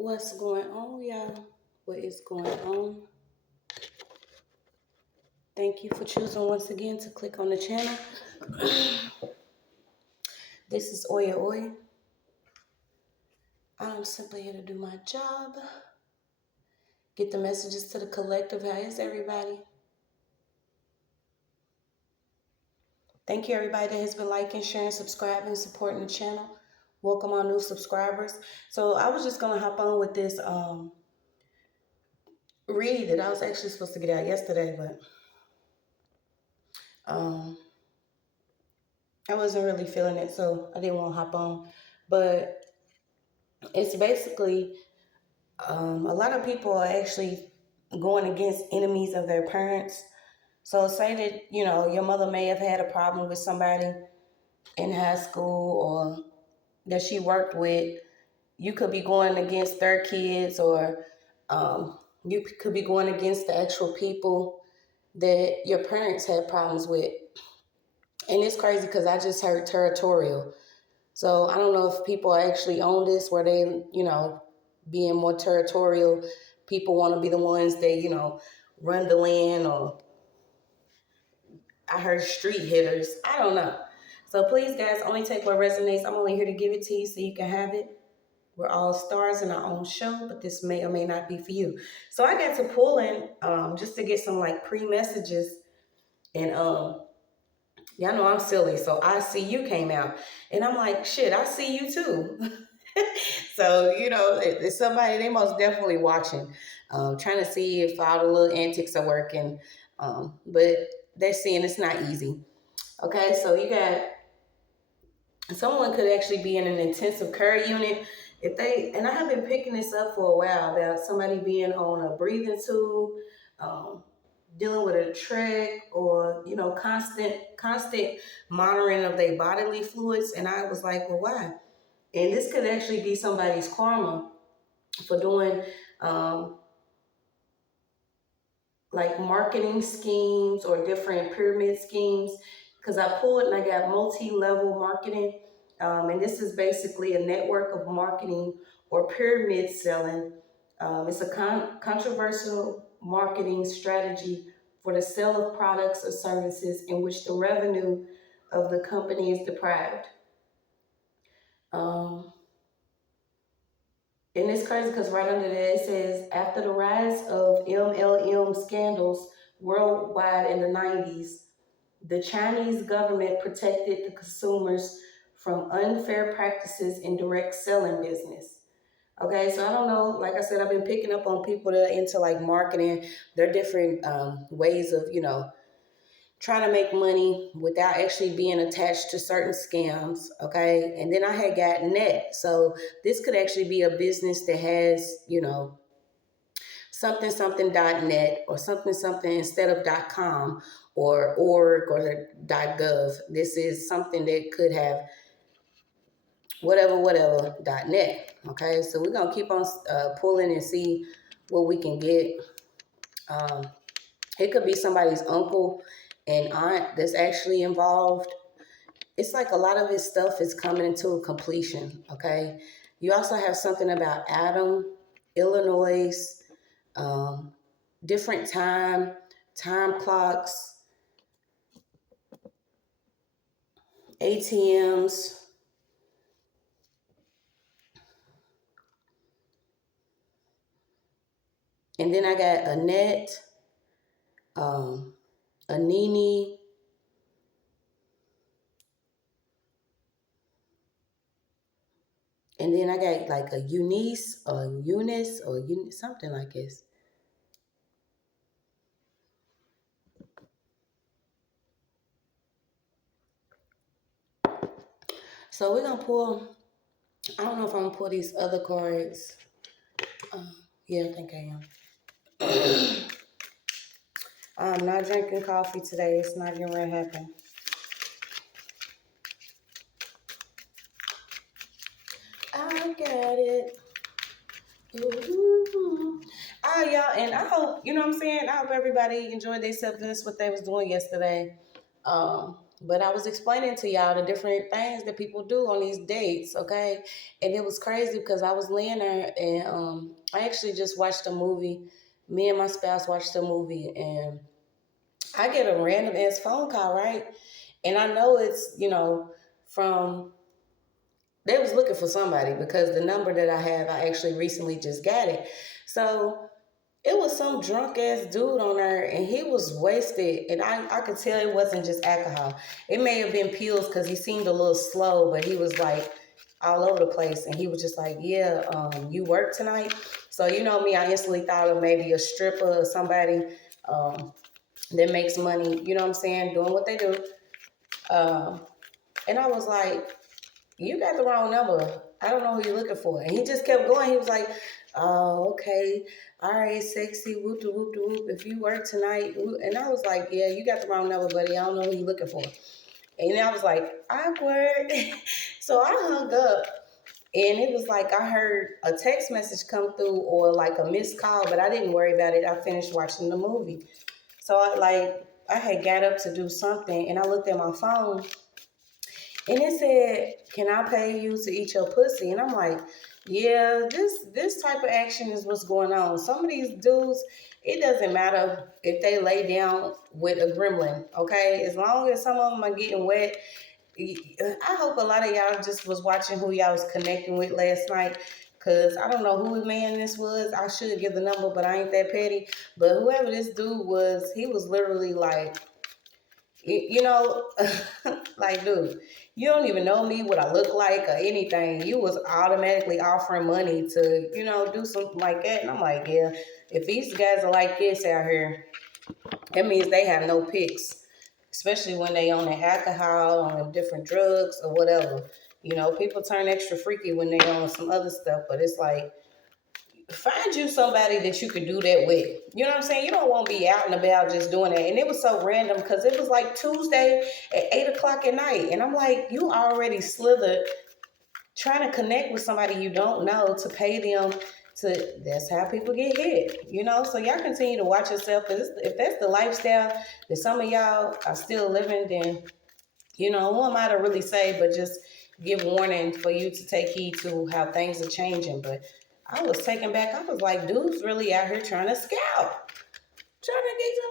What's going on, y'all? What is going on? Thank you for choosing once again to click on the channel. This is OYAOY. I'm simply here to do my job. Get the messages to the collective. How is everybody? Thank you, everybody that has been liking, sharing, subscribing, supporting the channel. Welcome our new subscribers. So I was just gonna hop on with this read that I was actually supposed to get out yesterday, but I wasn't really feeling it, so I didn't want to hop on. But it's basically a lot of people are actually going against enemies of their parents. So say that, your mother may have had a problem with somebody in high school or that she worked with. You could be going against their kids, or you could be going against the actual people that your parents had problems with. And it's crazy because I just heard territorial. So I don't know if people actually own this, where they, being more territorial, people want to be the ones that, run the land, or I heard street hitters. I don't know. So please, guys, only take what resonates. I'm only here to give it to you so you can have it. We're all stars in our own show, but this may or may not be for you. So I got to pull in just to get some pre-messages. And y'all know I'm silly, so I See You came out. And I'm like, shit, I see you too. So, it's somebody, they most definitely watching, trying to see if all the little antics are working. But they're seeing it's not easy. Okay, so you got, someone could actually be in an intensive care unit. And I have been picking this up for a while about somebody being on a breathing tube, dealing with a trach, or, constant monitoring of their bodily fluids. And I was like, well, why? And this could actually be somebody's karma for doing marketing schemes or different pyramid schemes. Because I pulled and I got multi-level marketing. And this is basically a network of marketing or pyramid selling. It's a controversial marketing strategy for the sale of products or services in which the revenue of the company is deprived. And it's crazy because right under that it says, after the rise of MLM scandals worldwide in the 90s, the Chinese government protected the consumers from unfair practices in direct selling business. Okay, so I don't know. Like I said, I've been picking up on people that are into marketing. There are different ways of, trying to make money without actually being attached to certain scams. Okay, and then I had got net. So this could actually be a business that has, something.net or something instead of .com or org or .gov. This is something that could have whatever.net. Okay, so we're gonna keep on pulling and see what we can get. It could be somebody's uncle and aunt that's actually involved. It's like a lot of his stuff is coming into a completion. Okay, you also have something about Adam, Illinois, different time clocks, ATMs. And then I got Annette, Anini, and then I got like a Eunice or Eunice or something like this. So we're gonna pull, I don't know if I'm gonna pull these other cards. Yeah, I think I am. I'm not drinking coffee today. It's not even gonna happen. I got it. Y'all, and I hope, you know what I'm saying? I hope everybody enjoyed themselves. That's what they was doing yesterday. But I was explaining to y'all the different things that people do on these dates, okay? And it was crazy because I was laying there and I actually just watched a movie. Me and my spouse watched a movie and I get a random ass phone call, right? And I know it's, from they was looking for somebody because the number that I have, I actually recently just got it. So it was some drunk ass dude on there and he was wasted. And I could tell it wasn't just alcohol. It may have been pills because he seemed a little slow, but he was like all over the place. And he was just like, yeah, you work tonight? So you know me, I instantly thought of maybe a stripper or somebody that makes money, you know what I'm saying, doing what they do. And I was like, you got the wrong number. I don't know who you're looking for. And he just kept going. He was like, oh, okay. All right, sexy, whoop de whoop de whoop. If you work tonight. And I was like, yeah, you got the wrong number, buddy. I don't know who you're looking for. And I was like, awkward. So I hung up. And it was like I heard a text message come through or like a missed call, but I didn't worry about it. I finished watching the movie. So I had got up to do something and I looked at my phone and it said, can I pay you to eat your pussy? And I'm like, yeah, this type of action is what's going on. Some of these dudes, it doesn't matter if they lay down with a gremlin, okay? As long as some of them are getting wet. I hope a lot of y'all just was watching who y'all was connecting with last night. Cause I don't know who the man this was. I should give the number, but I ain't that petty. But whoever this dude was, he was literally like, like, dude, you don't even know me, what I look like or anything. You was automatically offering money to, do something like that. And I'm like, yeah, if these guys are like this out here, that means they have no picks, especially when they on the alcohol, on different drugs or whatever. People turn extra freaky when they on some other stuff, but it's like, find you somebody that you could do that with. You know what I'm saying? You don't want to be out and about just doing that. And it was so random because it was like Tuesday at 8 o'clock at night. And I'm like, you already slithered trying to connect with somebody you don't know to pay them to, that's how people get hit, So y'all continue to watch yourself. If that's the lifestyle that some of y'all are still living, then, who am I to really say, but just give warning for you to take heed to how things are changing. But I was taken back. I was like, dude's really out here trying to scout. Trying to get to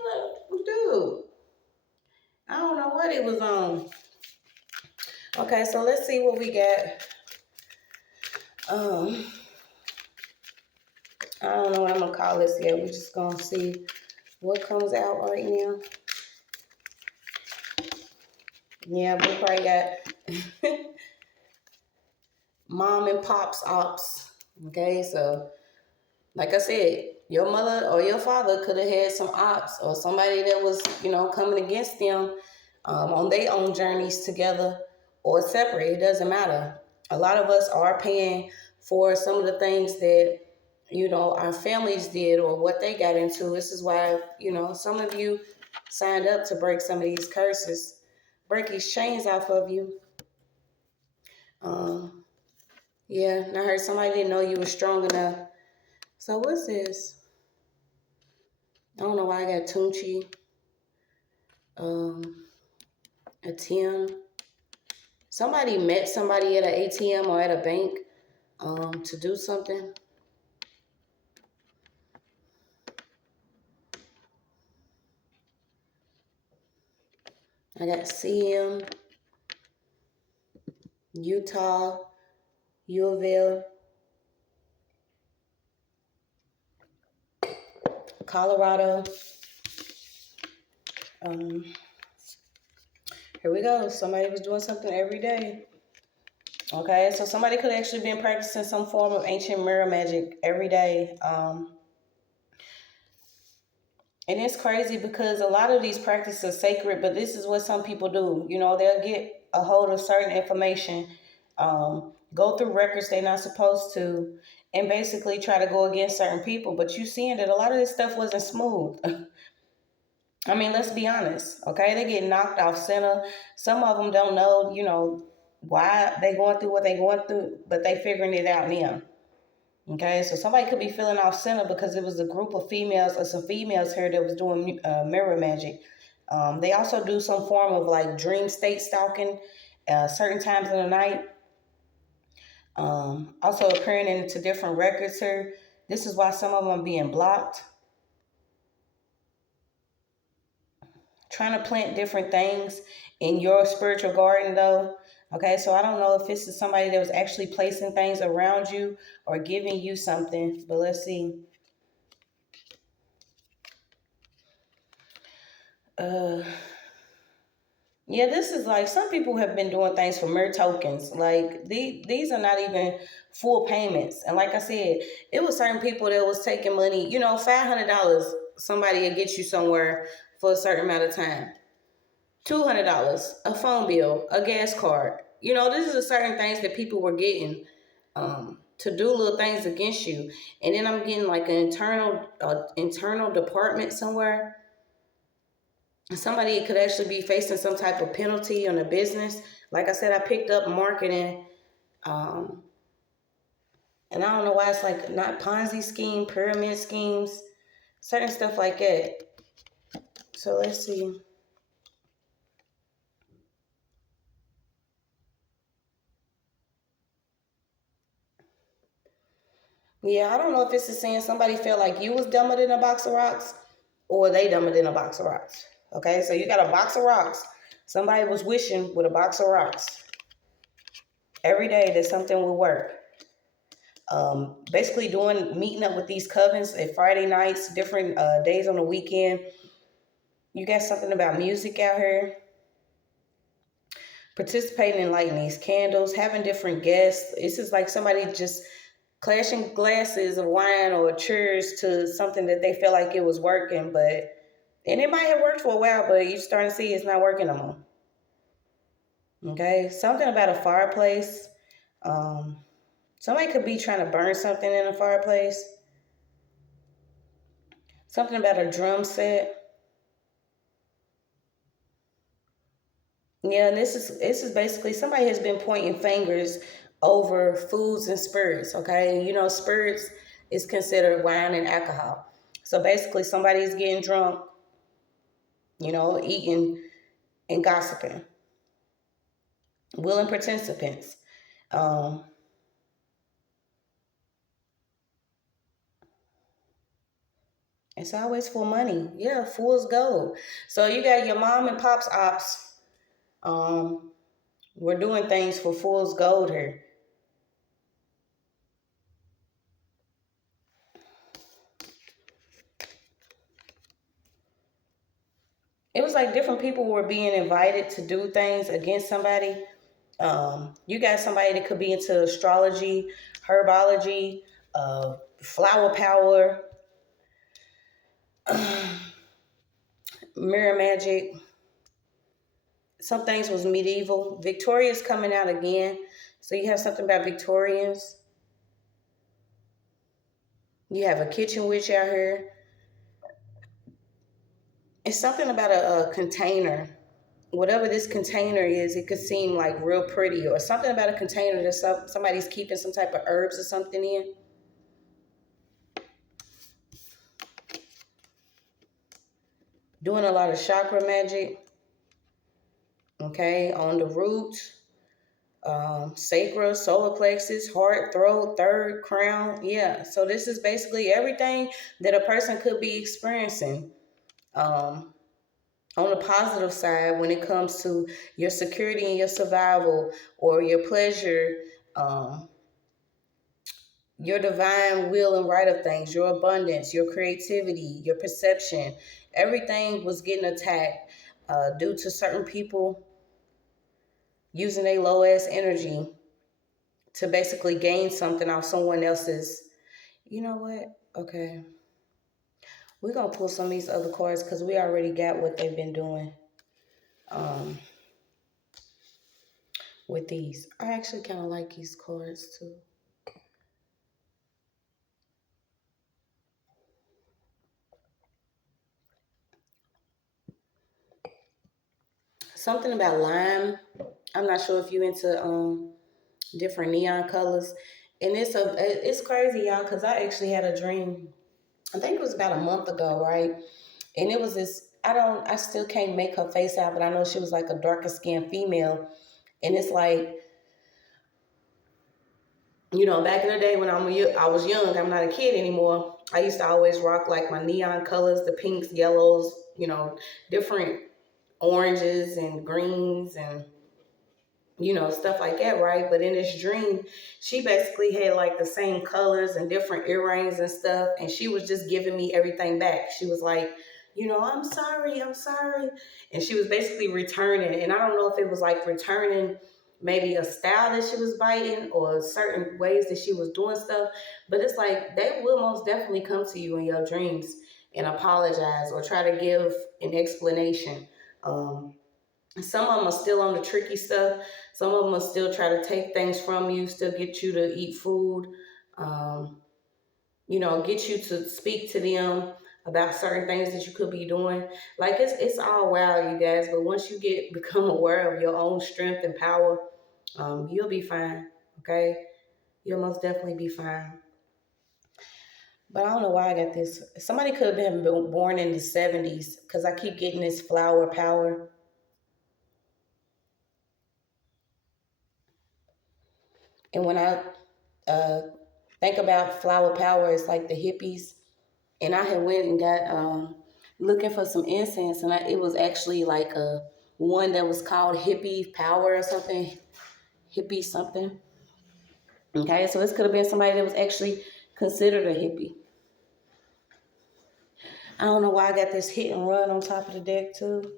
the dude. I don't know what it was on. Okay, so let's see what we got. I don't know what I'm going to call this yet. We're just going to see what comes out right now. Yeah, we probably got mom and pop's ops. Okay, so like I said, your mother or your father could have had some ops or somebody that was, coming against them on their own journeys together or separate. It doesn't matter. A lot of us are paying for some of the things that, our families did or what they got into. This is why, some of you signed up to break some of these curses, break these chains off of you. Yeah, and I heard somebody didn't know you were strong enough. So what's this? I don't know why I got Tunchi, a Tim. Somebody met somebody at an ATM or at a bank to do something. I got CM, Utah, U of L, Colorado. Here we go. Somebody was doing something every day. Okay, so somebody could actually been practicing some form of ancient mirror magic every day. And it's crazy because a lot of these practices are sacred, but this is what some people do. They'll get a hold of certain information, go through records they're not supposed to, and basically try to go against certain people. But you seeing that a lot of this stuff wasn't smooth. I mean, let's be honest, okay? They get knocked off center. Some of them don't know, why they going through what they going through, but they figuring it out now. Okay, so somebody could be feeling off center because it was a group of females or some females here that was doing mirror magic. They also do some form of like dream state stalking certain times in the night. Also appearing into different records here. This is why some of them are being blocked. Trying to plant different things in your spiritual garden though. Okay, so I don't know if this is somebody that was actually placing things around you or giving you something, but let's see. Yeah, this is like some people have been doing things for mere tokens. Like these are not even full payments. And like I said, it was certain people that was taking money, $500, somebody will get you somewhere for a certain amount of time. $200, a phone bill, a gas card. This is a certain things that people were getting to do little things against you. And then I'm getting like an internal department somewhere. Somebody could actually be facing some type of penalty on a business. Like I said, I picked up marketing. And I don't know why it's like not Ponzi scheme, pyramid schemes, certain stuff like that. So let's see. Yeah, I don't know if this is saying somebody felt like you was dumber than a box of rocks or they dumber than a box of rocks. Okay, so you got a box of rocks. Somebody was wishing with a box of rocks every day that something would work. Basically meeting up with these covens at Friday nights, different days on the weekend. You got something about music out here. Participating in lighting these candles, having different guests. This is like somebody just clashing glasses of wine or cheers to something that they felt like it was working, and it might have worked for a while, but you're starting to see it's not working no more. Okay, something about a fireplace. Somebody could be trying to burn something in a fireplace. Something about a drum set. Yeah, and this is basically somebody has been pointing fingers over foods and spirits. Okay, spirits is considered wine and alcohol. So basically, somebody's getting drunk, eating and gossiping, willing participants. It's always for money. Yeah, fool's gold. So you got your mom and pop's ops. We're doing things for fool's gold here. It was like different people were being invited to do things against somebody. You got somebody that could be into astrology, herbology, flower power, mirror magic. Some things was medieval. Victoria's coming out again. So you have something about Victorians. You have a kitchen witch out here. It's something about a container. Whatever this container is, it could seem like real pretty, or something about a container that somebody's keeping some type of herbs or something in. Doing a lot of chakra magic. Okay, on the root, sacral, solar plexus, heart, throat, third, crown. Yeah, so this is basically everything that a person could be experiencing. On the positive side, when it comes to your security and your survival, or your pleasure, your divine will and right of things, your abundance, your creativity, your perception, everything was getting attacked due to certain people using their low ass energy to basically gain something off someone else's. You know what? Okay. We're going to pull some of these other cards because we already got what they've been doing with these. I actually kind of like these cards too. Something about lime. I'm not sure if you into different neon colors. And it's crazy, y'all, because I actually had a dream. I think it was about a month ago, right? And it was this I still can't make her face out, but I know she was like a darker skinned female. And it's like, back in the day when I was young, I'm not a kid anymore. I used to always rock like my neon colors, the pinks, yellows, different oranges and greens and stuff like that, right? But in this dream, she basically had like the same colors and different earrings and stuff, and she was just giving me everything back. She was like, I'm sorry, I'm sorry. And she was basically returning, and I don't know if it was like returning maybe a style that she was biting or certain ways that she was doing stuff, but it's like they will most definitely come to you in your dreams and apologize or try to give an explanation. Some of them are still on the tricky stuff. Some of them will still try to take things from you, still get you to eat food, um, get you to speak to them about certain things that you could be doing. Like it's all wild, you guys. But once you become aware of your own strength and power, you'll be fine. Okay, you'll most definitely be fine. But I don't know why I got this. Somebody could have been born in the 70s because I keep getting this flower power. And when I uh, think about flower power, it's like the hippies. And I had went and got looking for some incense, and it was actually like a one that was called hippie power or something, hippie something. Okay, so this could have been somebody that was actually considered a hippie. I don't know why I got this hit and run on top of the deck too.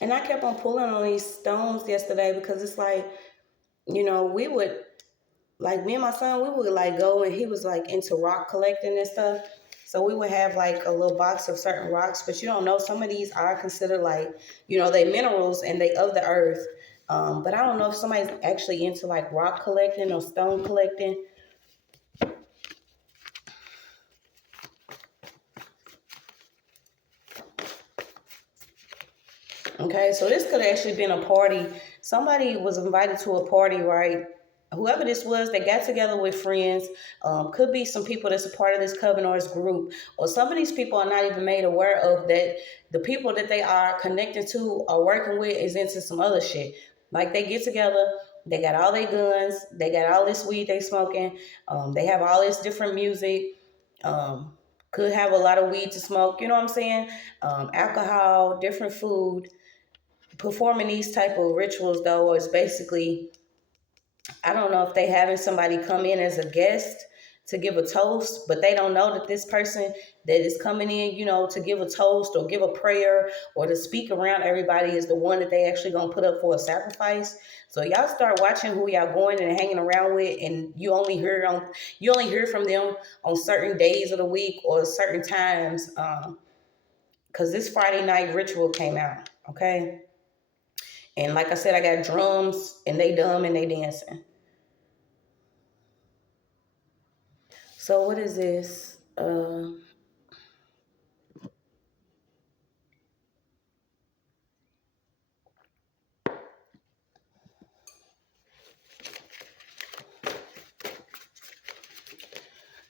And I kept on pulling on these stones yesterday because it's like, we would, like me and my son, we would like go, and he was like into rock collecting and stuff. So we would have like a little box of certain rocks, but you don't know, some of these are considered like, they minerals and they of the earth. But I don't know if somebody's actually into like rock collecting or stone collecting. Okay, so this could have actually been a party. Somebody was invited to a party, right? Whoever this was, they got together with friends. Could be some people that's a part of this coven or this group, or some of these people are not even made aware of that the people that they are connected to or working with is into some other shit. Like they get together, they got all their guns, they got all this weed they smoking, they have all this different music. Um, could have a lot of weed to smoke, you know what I'm saying? Alcohol, different food. Performing these type of rituals though is basically, I don't know if they having somebody come in as a guest to give a toast, but they don't know that this person that is coming in, to give a toast or give a prayer or to speak around everybody is the one that they actually gonna put up for a sacrifice. So y'all start watching who y'all going and hanging around with, and you only hear from them on certain days of the week or certain times. Because this Friday night ritual came out, okay? And like I said, I got drums and they dumb and they dancing. So what is this?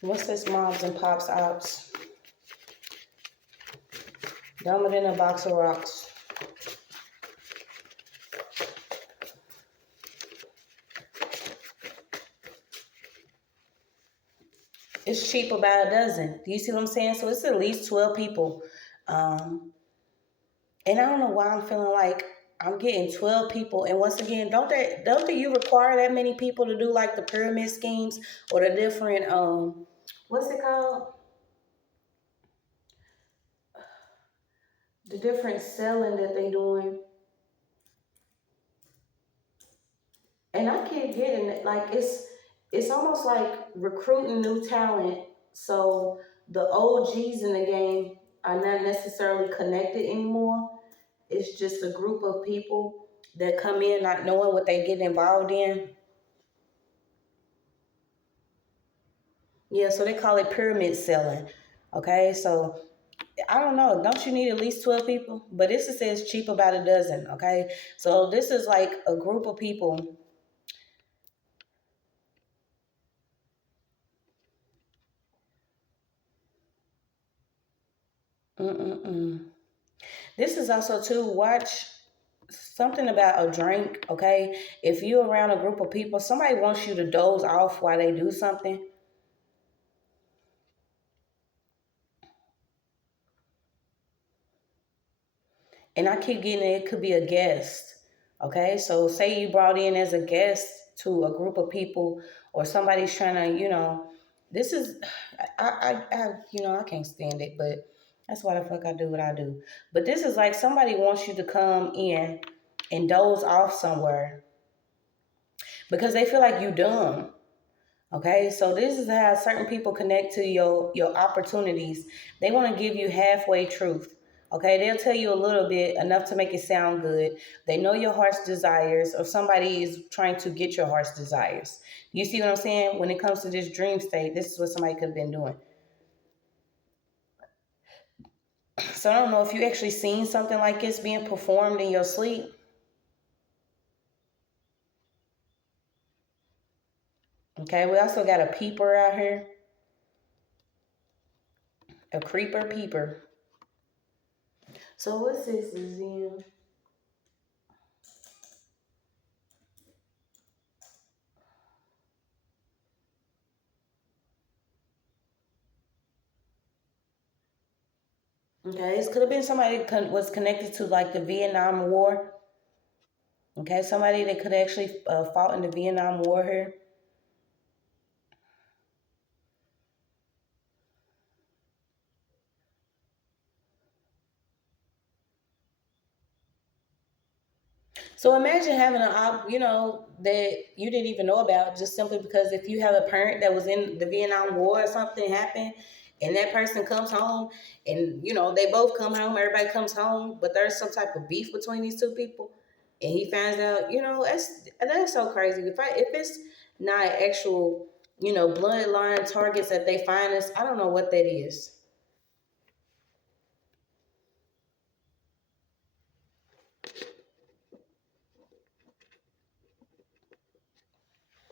What's this? Moms and pops ops. Dumber than a box of rocks. It's cheap about a dozen. Do you see what I'm saying? So it's at least 12 people. And I don't know why I'm feeling like I'm getting 12 people. And once again, don't you require that many people to do like the pyramid schemes or the different what's it called? The different selling that they doing. And I keep getting it, like it's almost like recruiting new talent. So the OGs in the game are not necessarily connected anymore. It's just a group of people that come in not knowing what they get involved in. Yeah, so they call it pyramid selling. Okay, so I don't know. Don't you need at least 12 people? But this says cheap about a dozen. Okay, so this is like a group of people Mm-mm-mm. This is also to watch something about a drink, okay? If you're around a group of people, somebody wants you to doze off while they do something. And I keep getting it could be a guest. Okay, so say you brought in as a guest to a group of people, or somebody's trying to, this is, I can't stand it, but that's why the fuck I do what I do. But this is like somebody wants you to come in and doze off somewhere because they feel like you dumb. Okay, so this is how certain people connect to your opportunities. They want to give you halfway truth. Okay, they'll tell you a little bit, enough to make it sound good. They know your heart's desires, or somebody is trying to get your heart's desires. You see what I'm saying? When it comes to this dream state, this is what somebody could have been doing. So I don't know if you actually seen something like this being performed in your sleep. Okay, we also got a peeper out here, a creeper peeper. So what's this is in? Okay, this could have been somebody that was connected to like the Vietnam War. Okay, somebody that could actually fought in the Vietnam War here. So imagine having an op, that you didn't even know about, just simply because if you have a parent that was in the Vietnam War or something happened, and that person comes home, and they both come home, everybody comes home, but there's some type of beef between these two people, and he finds out, that's so crazy. If it's not actual, bloodline targets that they find us, I don't know what that is.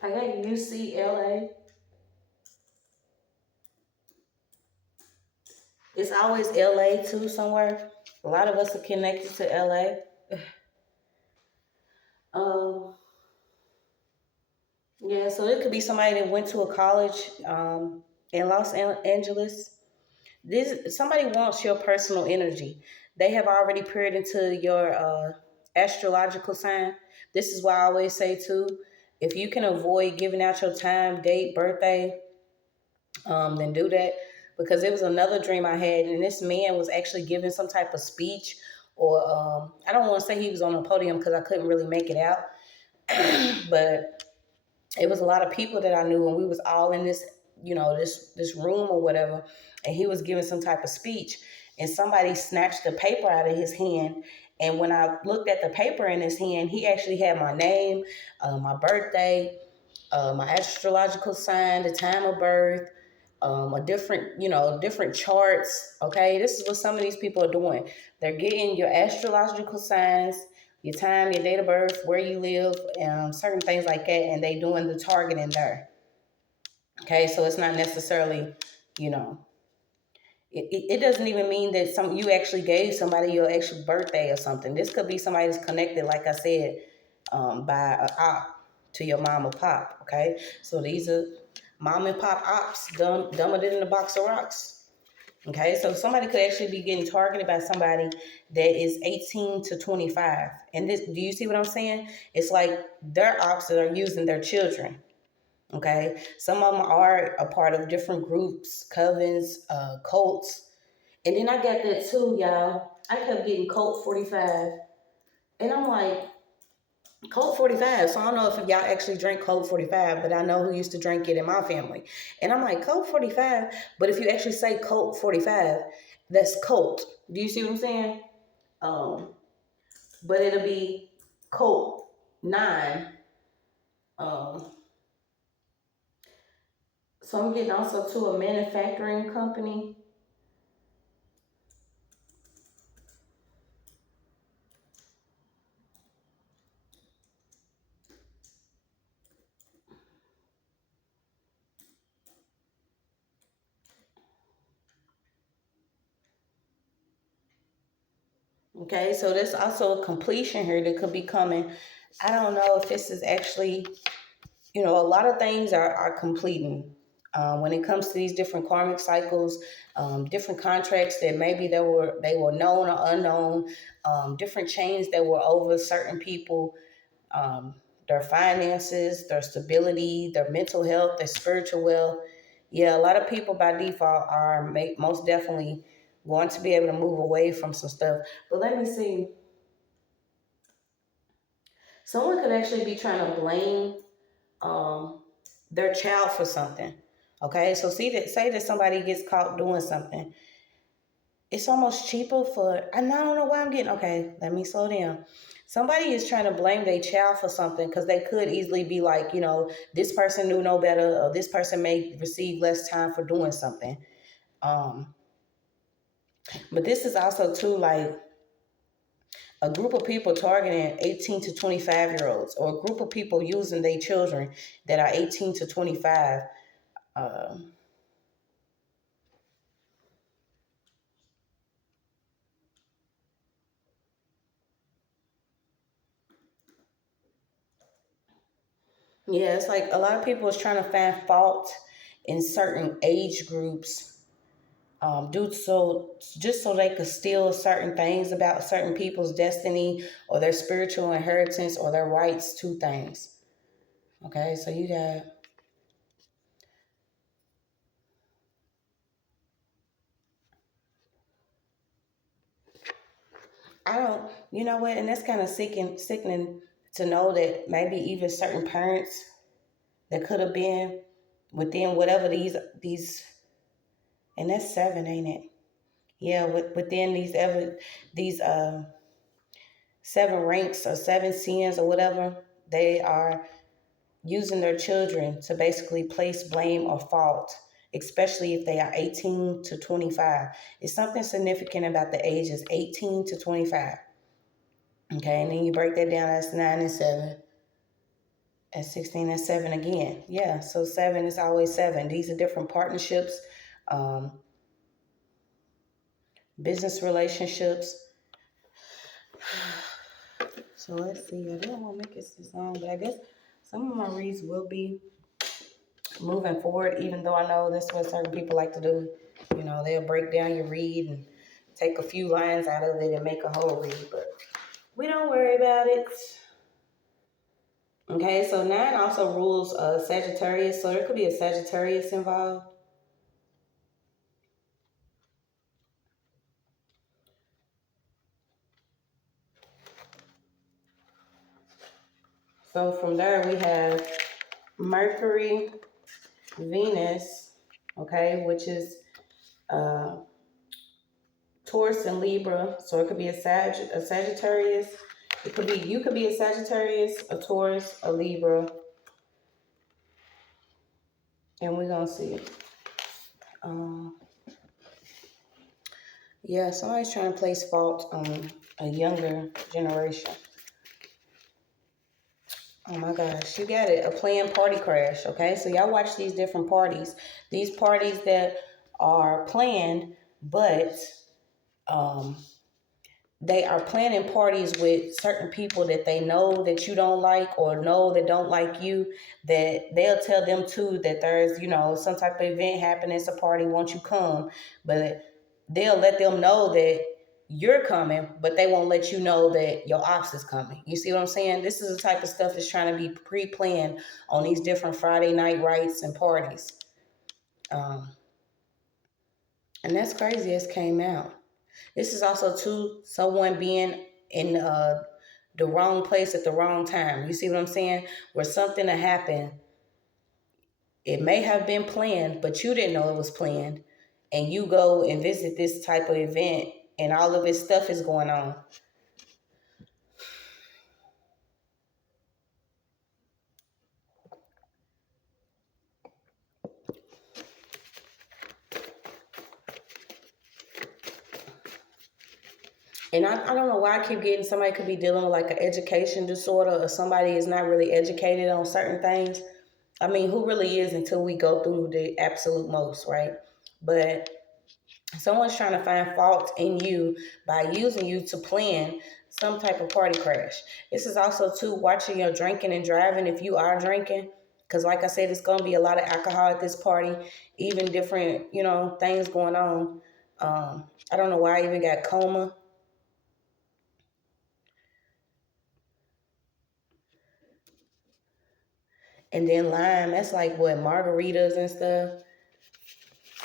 I got UCLA. It's always LA too somewhere. A lot of us are connected to LA. Um, yeah, so it could be somebody that went to a college in Los Angeles. This somebody wants your personal energy. They have already peered into your astrological sign. This is why I always say too, if you can avoid giving out your time, date, birthday, then do that. Because it was another dream I had, and this man was actually giving some type of speech, or I don't want to say he was on a podium because I couldn't really make it out, but it was a lot of people that I knew, and we was all in this, this room or whatever, and he was giving some type of speech, and somebody snatched the paper out of his hand. And when I looked at the paper in his hand, he actually had my name, my birthday, my astrological sign, the time of birth, a different, different charts. Okay, this is what some of these people are doing. They're getting your astrological signs, your time, your date of birth, where you live, certain things like that, and they doing the targeting there. Okay, so it's not necessarily, you know, it doesn't even mean that you actually gave somebody your actual birthday or something. This could be somebody that's connected, like I said, by a op to your mom or pop. Okay, so these are mom and pop ops, dumber than a box of rocks. Okay, so somebody could actually be getting targeted by somebody that is 18 to 25. And this, do you see what I'm saying? It's like their ops that are using their children. Okay, some of them are a part of different groups, covens, cults. And then I got that too, y'all. I kept getting Colt 45. And I'm like, Colt 45. So I don't know if y'all actually drink Colt 45, but I know who used to drink it in my family. And I'm like, Colt 45. But if you actually say Colt 45, that's Colt. Do you see what I'm saying? Um, but it'll be Colt 9. Um, so I'm getting also to a manufacturing company. Okay, so there's also a completion here that could be coming. I don't know if this is actually, a lot of things are completing. When it comes to these different karmic cycles, different contracts that maybe they were known or unknown, different chains that were over certain people, um, their finances, their stability, their mental health, their spiritual wealth. Yeah, a lot of people by default are most definitely going to be able to move away from some stuff. But let me see. Someone could actually be trying to blame um, their child for something. Okay, so say that somebody gets caught doing something. It's almost cheaper and I don't know why I'm getting, okay, let me slow down. Somebody is trying to blame their child for something because they could easily be like, this person knew no better, or this person may receive less time for doing something. Um, but this is also too like a group of people targeting 18 to 25-year-olds, or a group of people using their children that are 18 to 25. Um, Yeah, it's like a lot of people is trying to find fault in certain age groups, just so they could steal certain things about certain people's destiny or their spiritual inheritance or their rights to things. Okay, so you got, I don't, you know what, and that's kind of sickening to know that maybe even certain parents that could have been within whatever these, and that's seven, ain't it? Yeah, within these seven ranks or seven sins or whatever, they are using their children to basically place blame or fault, especially if they are 18 to 25. It's something significant about the ages 18 to 25. Okay, and then you break that down, that's 9 and 7. And 16 and 7 again. Yeah, so 7 is always 7. These are different partnerships, um, business relationships. So let's see. I don't want to make it this long, but I guess some of my reads will be moving forward, even though I know that's what certain people like to do. They'll break down your read and take a few lines out of it and make a whole read, but we don't worry about it. Okay, so 9 also rules Sagittarius, so there could be a Sagittarius involved. So from there we have Mercury, Venus, okay, which is uh, Taurus and Libra. So it could be a Sagittarius. You could be a Sagittarius, a Taurus, a Libra, and we're gonna see. Um, yeah, somebody's trying to place fault on a younger generation. Oh my gosh, you got it. A planned party crash. Okay, so y'all watch these different parties. These parties that are planned, but um, they are planning parties with certain people that they know that you don't like, or know that don't like you, that they'll tell them too that there's, some type of event happening, it's a party, won't you come? But they'll let them know that you're coming, but they won't let you know that your Opps is coming. You see what I'm saying? This is the type of stuff that's trying to be pre-planned on these different Friday night rites and parties. Um, and that's crazy as came out. This is also too someone being in the wrong place at the wrong time. You see what I'm saying? Where something to happen, it may have been planned, but you didn't know it was planned, and you go and visit this type of event, and all of this stuff is going on. And I don't know why I keep getting somebody could be dealing with like an education disorder, or somebody is not really educated on certain things. I mean, who really is until we go through the absolute most, right? But Someone's trying to find fault in you by using you to plan some type of party crash. This is also too watching your drinking and driving if you are drinking. Because like I said, it's going to be a lot of alcohol at this party, even different, things going on. I don't know why I even got coma. And then lime, that's like what, margaritas and stuff.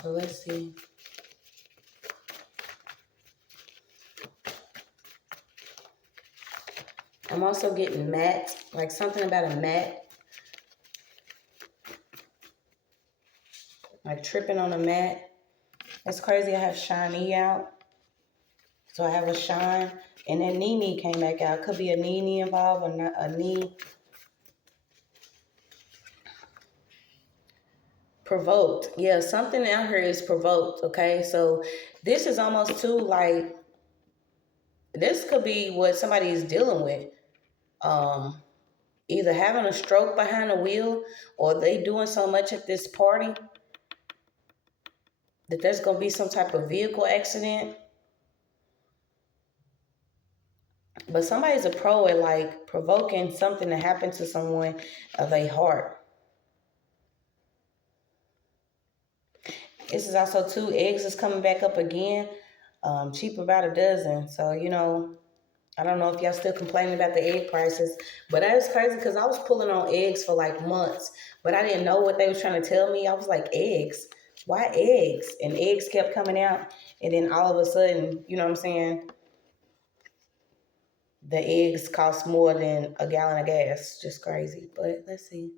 So let's see. I'm also getting mat, like something about a mat. Like tripping on a mat. That's crazy. I have shiny out. So I have a shine. And then Nene came back out. Could be a Nene involved or not a knee. Provoked. Yeah, something out here is provoked. Okay. So this is almost too like, this could be what somebody is dealing with. Either having a stroke behind the wheel or they doing so much at this party that there's going to be some type of vehicle accident. But somebody's a pro at like provoking something to happen to someone of their heart. This is also too, eggs is coming back up again. Cheap about a dozen. So, I don't know if y'all still complaining about the egg prices, but that is crazy because I was pulling on eggs for like months, but I didn't know what they was trying to tell me. I was like, eggs? Why eggs? And eggs kept coming out. And then all of a sudden, you know what I'm saying? The eggs cost more than a gallon of gas. Just crazy. But let's see.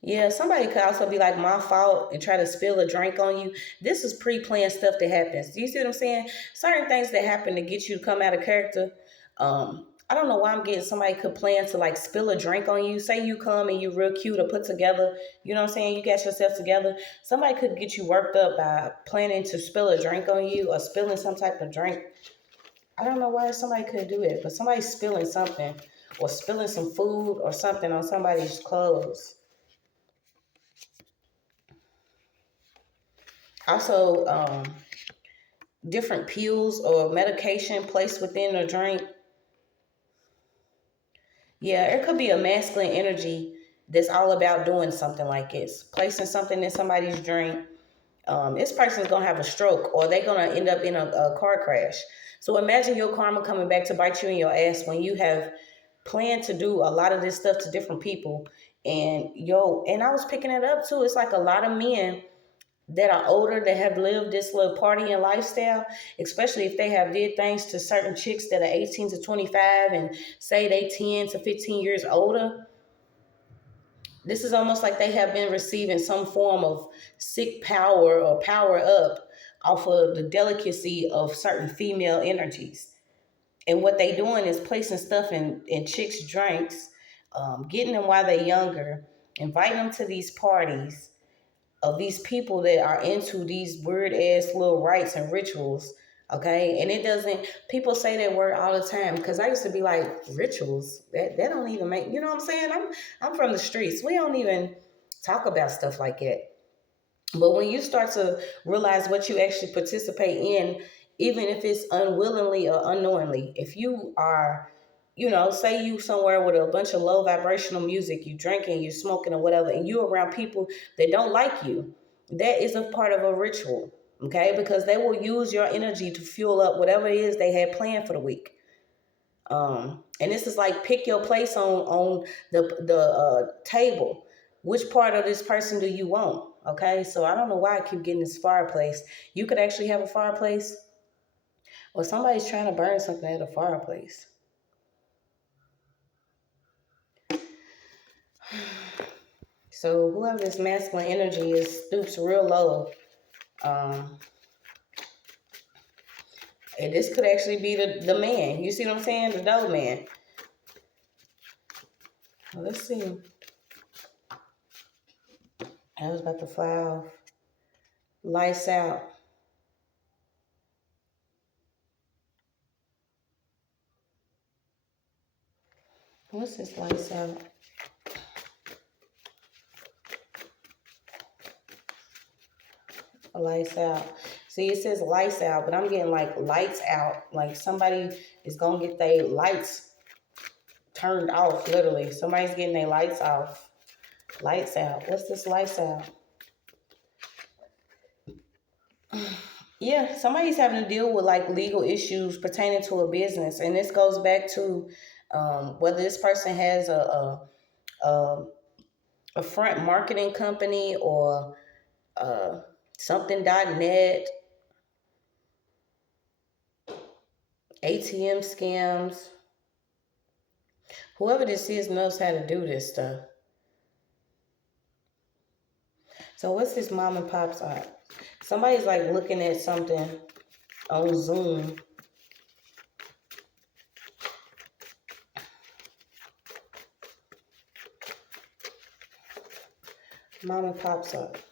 Yeah, somebody could also be like, my fault, and try to spill a drink on you. This is pre-planned stuff that happens. Do you see what I'm saying? Certain things that happen to get you to come out of character. I don't know why I'm getting somebody could plan to like spill a drink on you. Say you come and you real cute or put together, you know what I'm saying? You got yourself together. Somebody could get you worked up by planning to spill a drink on you or spilling some type of drink. I don't know why somebody could do it, but somebody's spilling something or spilling some food or something on somebody's clothes. Also, different pills or medication placed within a drink. Yeah, it could be a masculine energy that's all about doing something like this, placing something in somebody's drink. This person's gonna have a stroke, or they're gonna end up in a car crash. So imagine your karma coming back to bite you in your ass when you have planned to do a lot of this stuff to different people. And I was picking it up too. It's like a lot of men that are older that have lived this little partying lifestyle, especially if they have did things to certain chicks that are 18 to 25 and say they 10 to 15 years older. This is almost like they have been receiving some form of sick power or power up off of the delicacy of certain female energies. And what they doing is placing stuff in chicks' drinks, getting them while they're younger, inviting them to these parties of these people that are into these weird ass little rites and rituals. Okay. And it doesn't, people say that word all the time because I used to be like, rituals? That don't even make, you know what I'm saying? I'm from the streets. We don't even talk about stuff like that. But when you start to realize what you actually participate in, even if it's unwillingly or unknowingly, if you are, say you somewhere with a bunch of low vibrational music, you drinking, you smoking or whatever, and you're around people that don't like you, that is a part of a ritual, okay? Because they will use your energy to fuel up whatever it is they had planned for the week. And this is like pick your place on the table. Which part of this person do you want? Okay, so I don't know why I keep getting this fireplace. You could actually have a fireplace, or somebody's trying to burn something at a fireplace. So whoever this masculine energy is stoops real low. And this could actually be the man. You see what I'm saying? The dope man. Well, let's see. I was about to fly off. Lights out. What's this lights out? Lights out. See, it says lights out, but I'm getting like lights out. Like somebody is going to get their lights turned off, literally. Somebody's getting their lights off. Lights out. What's this lights out? Yeah, somebody's having to deal with like legal issues pertaining to a business. And this goes back to whether this person has a, a front marketing company or something.net, ATM scams. Whoever this is knows how to do this stuff. So what's this mom and pop's art? Somebody's like looking at something on Zoom. Mom and pop's art.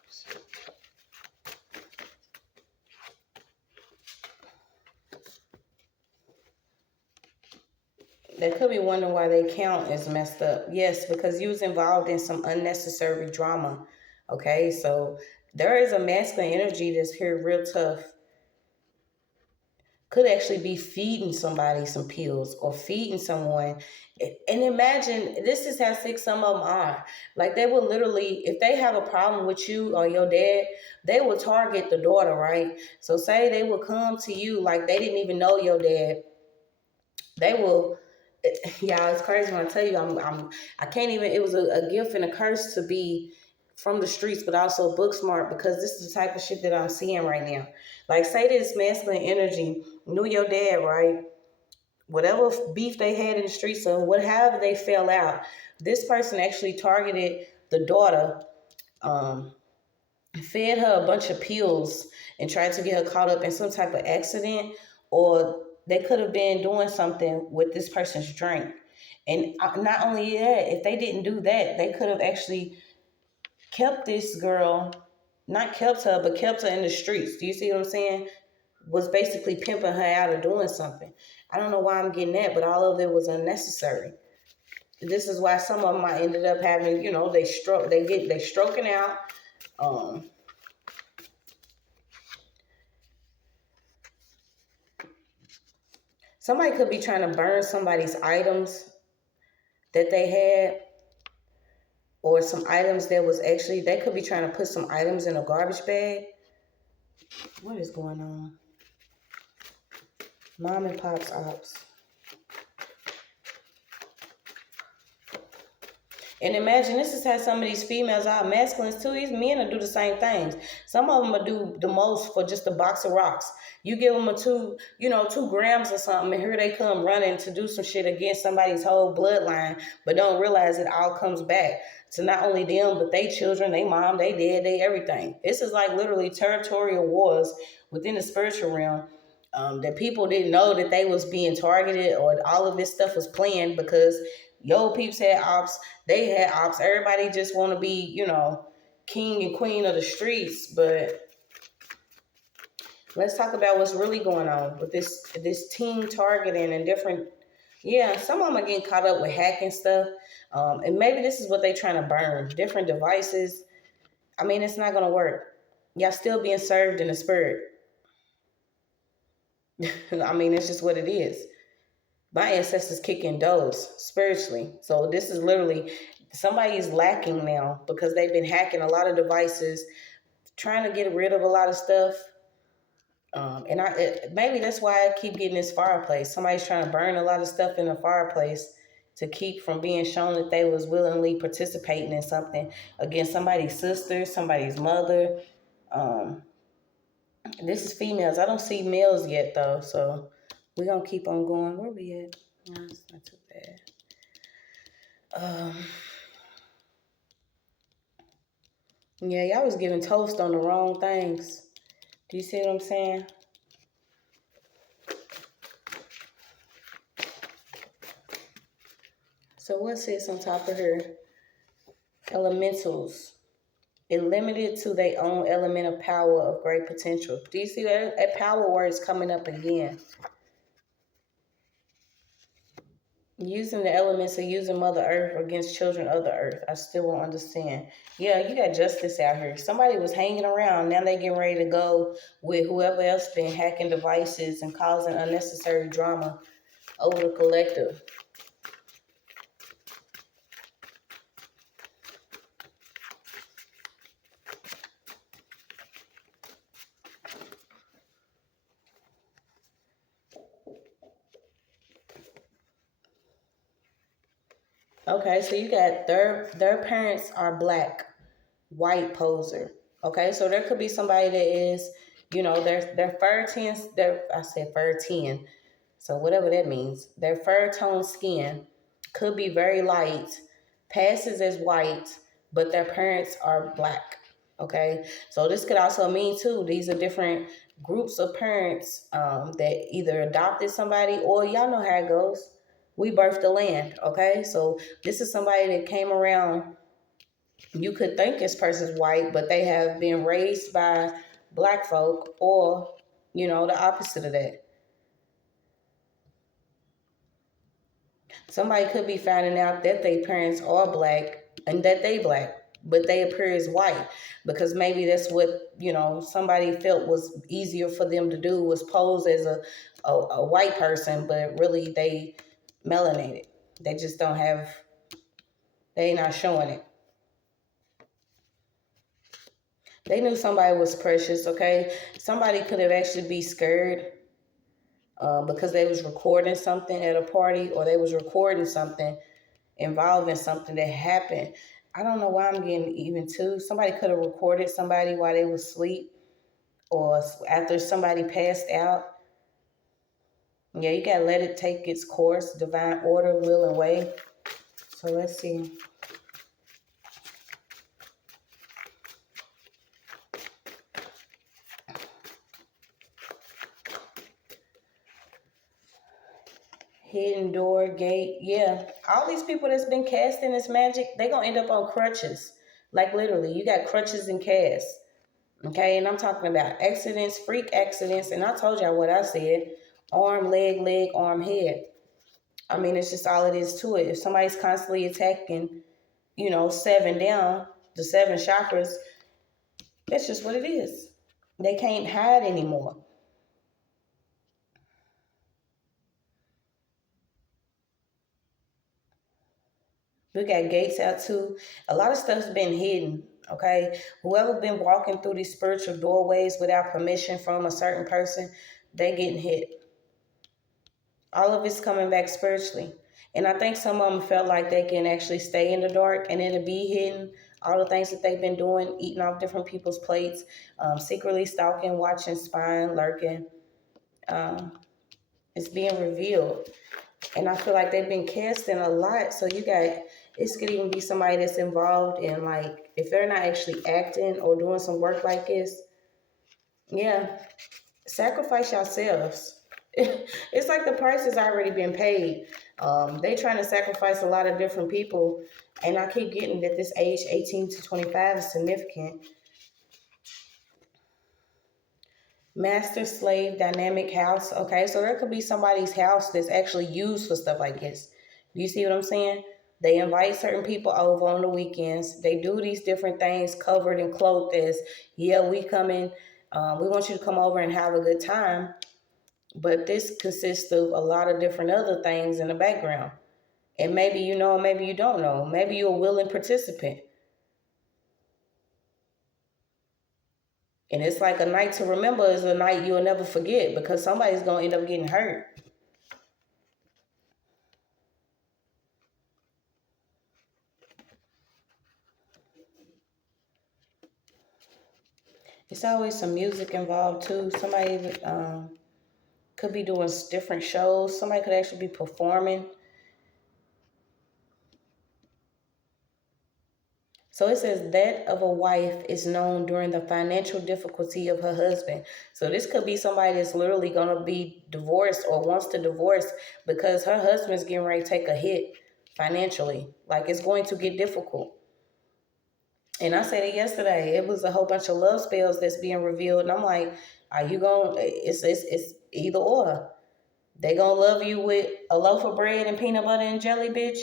They could be wondering why their count is messed up. Yes, because you was involved in some unnecessary drama. Okay, so there is a masculine energy that's here real tough. Could actually be feeding somebody some pills or feeding someone. And imagine, this is how sick some of them are. Like they will literally, if they have a problem with you or your dad, they will target the daughter, right? So say they will come to you like they didn't even know your dad. They will, yeah, it's crazy when I tell you, I can't even, it was a gift and a curse to be from the streets, but also book smart, because this is the type of shit that I'm seeing right now. Like, say this masculine energy knew your dad, right? Whatever beef they had in the streets or however they fell out, this person actually targeted the daughter, fed her a bunch of pills and tried to get her caught up in some type of accident, or they could have been doing something with this person's drink. And not only that, if they didn't do that, they could have actually kept this girl, not kept her, but kept her in the streets. Do you see what I'm saying? Was basically pimping her out of doing something. I don't know why I'm getting that, but all of it was unnecessary. This is why some of them I ended up having, they stroking out. Somebody could be trying to burn somebody's items that they had, or some items that was actually, they could be trying to put some items in a garbage bag. What is going on? Mom and pop's ops. And imagine, this is how some of these females are, masculines too. These men will do the same things. Some of them will do the most for just a box of rocks. You give them 2 grams or something, and here they come running to do some shit against somebody's whole bloodline, but don't realize it all comes back to not only them, but they children, they mom, they dad, they everything. This is like literally territorial wars within the spiritual realm. That people didn't know that they was being targeted, or all of this stuff was planned, because yo peeps had ops, they had ops. Everybody just want to be, king and queen of the streets. But let's talk about what's really going on with this team targeting and different. Yeah, some of them are getting caught up with hacking stuff. And maybe this is what they're trying to burn, different devices. I mean, it's not going to work. Y'all still being served in the spirit. I mean, it's just what it is. My ancestors kicking doors spiritually. So this is literally, somebody is lacking now because they've been hacking a lot of devices, trying to get rid of a lot of stuff. And maybe that's why I keep getting this fireplace. Somebody's trying to burn a lot of stuff in the fireplace to keep from being shown that they was willingly participating in something against somebody's sister, somebody's mother. This is females. I don't see males yet though, so we're gonna keep on going. Where we at? No, it's not too bad. Yeah, y'all was giving toast on the wrong things. Do you see what I'm saying? So what sits on top of her? Elementals. It limited to their own element of power of great potential. Do you see that power word is coming up again? Using the elements of using Mother Earth against children of the earth. I still won't understand. Yeah, you got justice out here. Somebody was hanging around. Now they getting ready to go with whoever else been hacking devices and causing unnecessary drama over the collective. Okay, so you got their parents are black, white poser. Okay, so there could be somebody that is, their fur tins. Their I said fur tin. So whatever that means, their fur tone skin could be very light, passes as white, but their parents are black. Okay, so this could also mean too. These are different groups of parents that either adopted somebody or y'all know how it goes. We birthed the land. Okay, so this is somebody that came around. You could think this person's white, but they have been raised by black folk, or the opposite of that. Somebody could be finding out that their parents are black and that they black, but they appear as white because maybe that's what, somebody felt was easier for them to do, was pose as a white person, but really they melanated. They just don't have, they not showing it. They knew somebody was precious, okay? Somebody could have actually be scared because they was recording something at a party, or they was recording something involving something that happened. I don't know why I'm getting even too. Somebody could have recorded somebody while they was asleep or after somebody passed out. Yeah, you gotta let it take its course, divine order, will, and way. So let's see. Hidden door, gate. Yeah, all these people that's been casting this magic, they gonna end up on crutches. Like literally, you got crutches and cast. Okay, and I'm talking about accidents, freak accidents, and I told y'all what I said: arm, leg, arm, head. I mean, it's just all it is to it. If somebody's constantly attacking, seven down, the seven chakras, that's just what it is. They can't hide anymore. We got gates out too. A lot of stuff's been hidden. Okay, whoever been walking through these spiritual doorways without permission from a certain person, they getting hit. All of it's coming back spiritually. And I think some of them felt like they can actually stay in the dark and it'll be hidden. All the things that they've been doing, eating off different people's plates, secretly stalking, watching, spying, lurking. Um, it's being revealed. And I feel like they've been casting a lot. So this could even be somebody that's involved in, like, if they're not actually acting or doing some work like this, yeah, sacrifice yourselves. It's like the price has already been paid. They trying to sacrifice a lot of different people, and I keep getting that this age 18 to 25 is significant. Master slave dynamic house. Okay, so there could be somebody's house that's actually used for stuff like this. Do you see what I'm saying? They invite certain people over on the weekends. They do these different things covered and cloaked as, yeah, we coming. We want you to come over and have a good time. But this consists of a lot of different other things in the background. And maybe you know, maybe you don't know. Maybe you're a willing participant. And it's like a night to remember is a night you'll never forget because somebody's going to end up getting hurt. It's always some music involved too. Somebody could be doing different shows. Somebody could actually be performing. So it says that of a wife is known during the financial difficulty of her husband. So this could be somebody that's literally going to be divorced or wants to divorce because her husband's getting ready to take a hit financially. Like it's going to get difficult. And I said it yesterday. It was a whole bunch of love spells that's being revealed. And I'm like, are you going, it's either or. They gonna love you with a loaf of bread and peanut butter and jelly, bitch?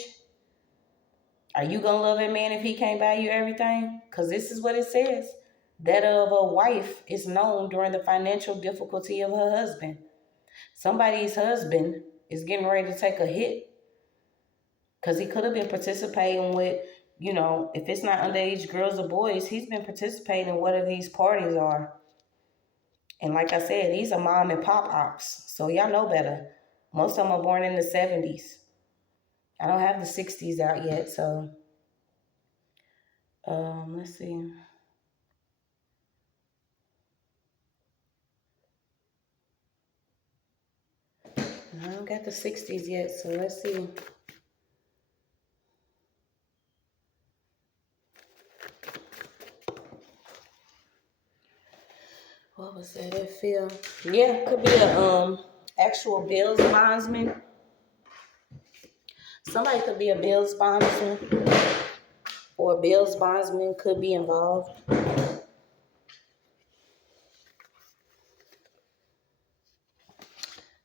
Are you gonna love a man if he can't buy you everything? Because this is what it says. That of a wife is known during the financial difficulty of her husband. Somebody's husband is getting ready to take a hit because he could have been participating with, if it's not underage girls or boys, he's been participating in whatever these parties are. And like I said, these are mom and pop ops. So y'all know better. Most of them are born in the 70s. I don't have the 60s out yet, so let's see. I don't got the 60s yet, so let's see. What was that? That feel? Yeah, could be a actual Bills bondsman. Somebody could be a Bills bondsman, or a Bills bondsman could be involved.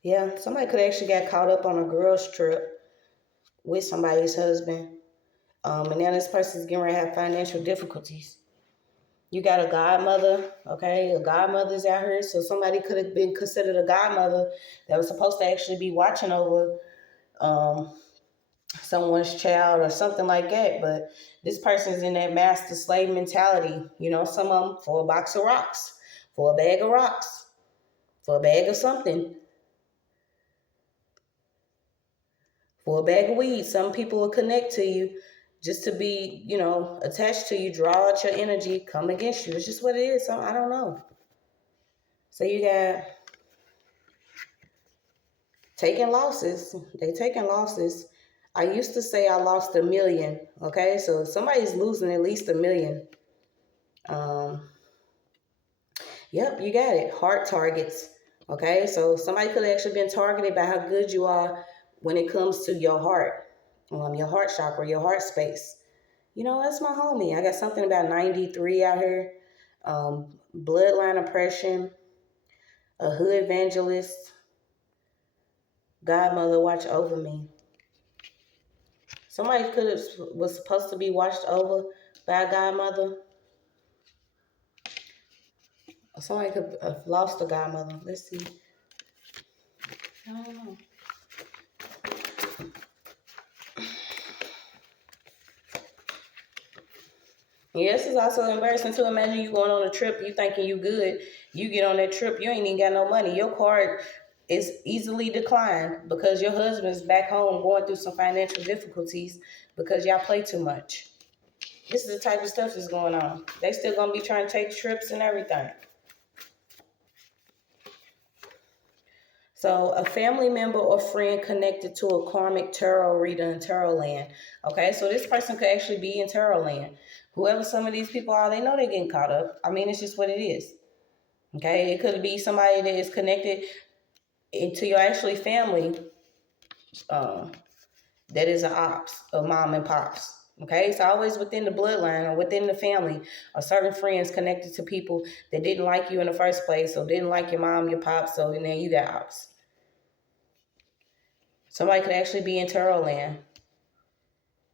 Yeah, somebody could actually get caught up on a girls trip with somebody's husband. And now this person's getting ready to have financial difficulties. You got a godmother, okay? A godmother's out here, so somebody could have been considered a godmother that was supposed to actually be watching over someone's child or something like that. But this person's in that master slave mentality. Some of them for a box of rocks, for a bag of rocks, for a bag of something, for a bag of weed. Some people will connect to you just to be, attached to you, draw out your energy, come against you. It's just what it is. So I don't know. So you got taking losses. They taking losses. I used to say I lost $1 million. Okay, so somebody's losing at least $1 million. Yep, you got it. Heart targets. Okay, so somebody could have actually been targeted by how good you are when it comes to your heart, your heart chakra, your heart space. That's my homie. I got something about 93 out here. Bloodline oppression, a hood evangelist, godmother watch over me. Somebody was supposed to be watched over by a godmother. Somebody could have lost a godmother. Let's see. I don't know. Yeah, this is also embarrassing to imagine you going on a trip, you thinking you good. You get on that trip, you ain't even got no money. Your card is easily declined because your husband's back home going through some financial difficulties because y'all play too much. This is the type of stuff that's going on. They still gonna be trying to take trips and everything. So a family member or friend connected to a karmic tarot reader in tarot land. Okay, so this person could actually be in tarot land. Whoever some of these people are, they know they're getting caught up. I mean, it's just what it is. Okay, it could be somebody that is connected to your actually family that is an ops of mom and pops. Okay, it's always within the bloodline or within the family or certain friends connected to people that didn't like you in the first place or didn't like your mom, your pops, so then you got ops. Somebody could actually be in tarot land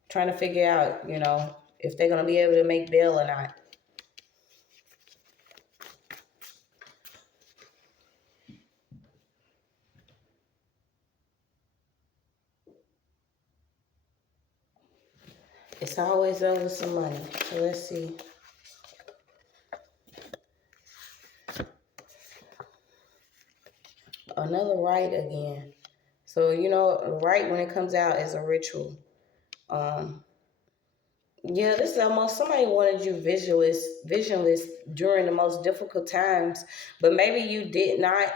trying to figure out, if they're going to be able to make bail or not. It's always over some money. So let's see. Another rite again. So, rite when it comes out is a ritual. Yeah, this is almost somebody wanted you visionless during the most difficult times, but maybe you did not,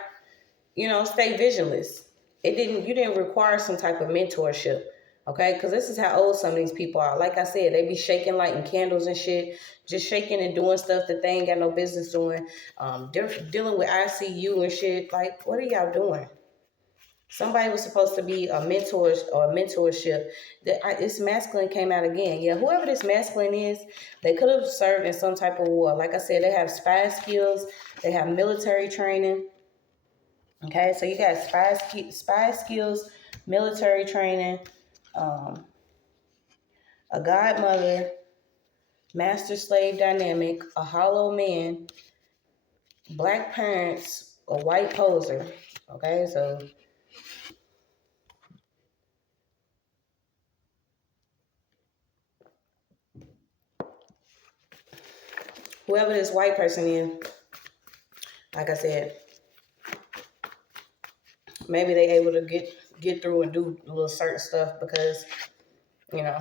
stay visionless. You didn't require some type of mentorship. Okay, because this is how old some of these people are. Like I said, they be shaking, lighting candles and shit, just shaking and doing stuff that they ain't got no business doing. Dealing with ICU and shit. Like, what are y'all doing? Somebody was supposed to be a mentor or a mentorship. This masculine came out again. Yeah, whoever this masculine is, they could have served in some type of war. Like I said, they have spy skills. They have military training. Okay, so you got spy skills, military training, a godmother, master-slave dynamic, a hollow man, black parents, a white poser. Okay, so whoever this white person is, like I said, maybe they able to get through and do a little certain stuff because, you know,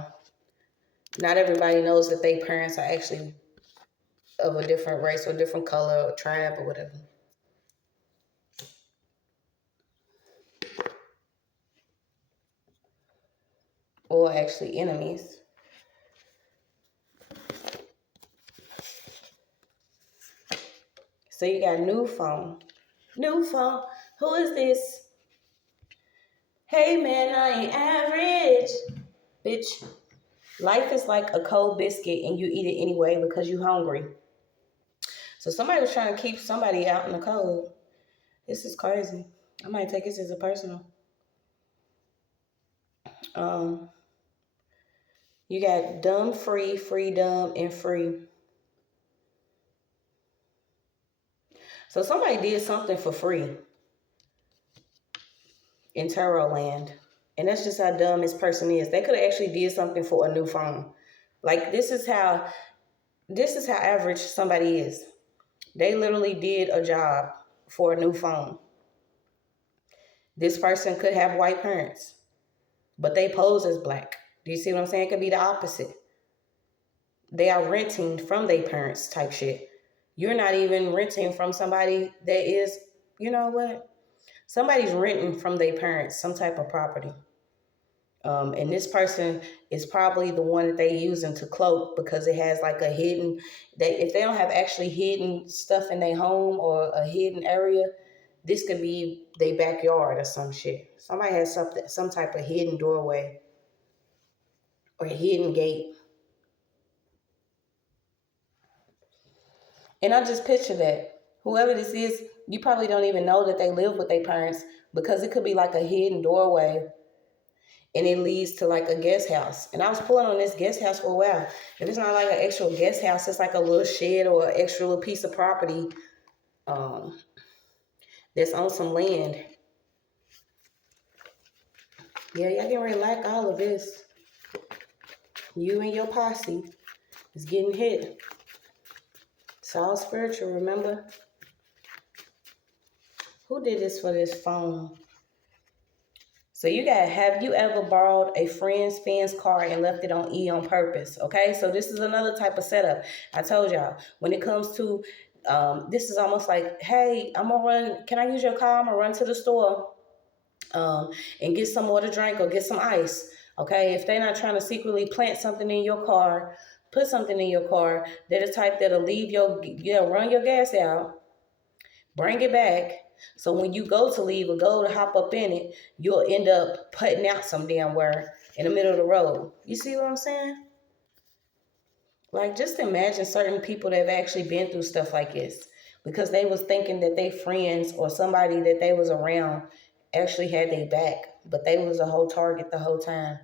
not everybody knows that their parents are actually of a different race or different color or tribe or whatever. Or actually enemies. So you got new phone. New phone. Who is this? Hey man, I ain't average. Bitch, life is like a cold biscuit and you eat it anyway because you hungry. So somebody was trying to keep somebody out in the cold. This is crazy. I might take this as a personal. You got dumb, free, free, dumb, and free. So somebody did something for free in Tarot land. And that's just how dumb this person is. They could have actually did something for a new phone. Like this is how average somebody is. They literally did a job for a new phone. This person could have white parents, but they pose as black. Do you see what I'm saying? It could be the opposite. They are renting from their parents type shit. You're not even renting from somebody that is, you know what? Somebody's renting from their parents some type of property. And this person is probably the one that they using to cloak because it has like a hidden, if they don't have actually hidden stuff in their home or a hidden area, this could be their backyard or some shit. Somebody has some type of hidden doorway or a hidden gate. And I just picture that. Whoever this is, you probably don't even know that they live with their parents because it could be like a hidden doorway and it leads to like a guest house. And I was pulling on this guest house for a while. If it's not like an actual guest house, it's like a little shed or an extra little piece of property that's on some land. Yeah, y'all getting ready to like all of this. You and your posse is getting hit. It's all spiritual, remember? Who did this for this phone? So have you ever borrowed a friend's fan's car and left it on E on purpose? Okay, so this is another type of setup. I told y'all, when it comes to, this is almost like, hey, I'm gonna run, can I use your car? I'm gonna run to the store and get some more to drink or get some ice. Okay, if they're not trying to secretly plant something in your car, put something in your car, they're the type that'll run your gas out, bring it back. So when you go to leave or go to hop up in it, you'll end up putting out some damn where in the middle of the road. You see what I'm saying? Like, just imagine certain people that have actually been through stuff like this because they was thinking that they friends or somebody that they was around actually had their back, but they was a whole target the whole time.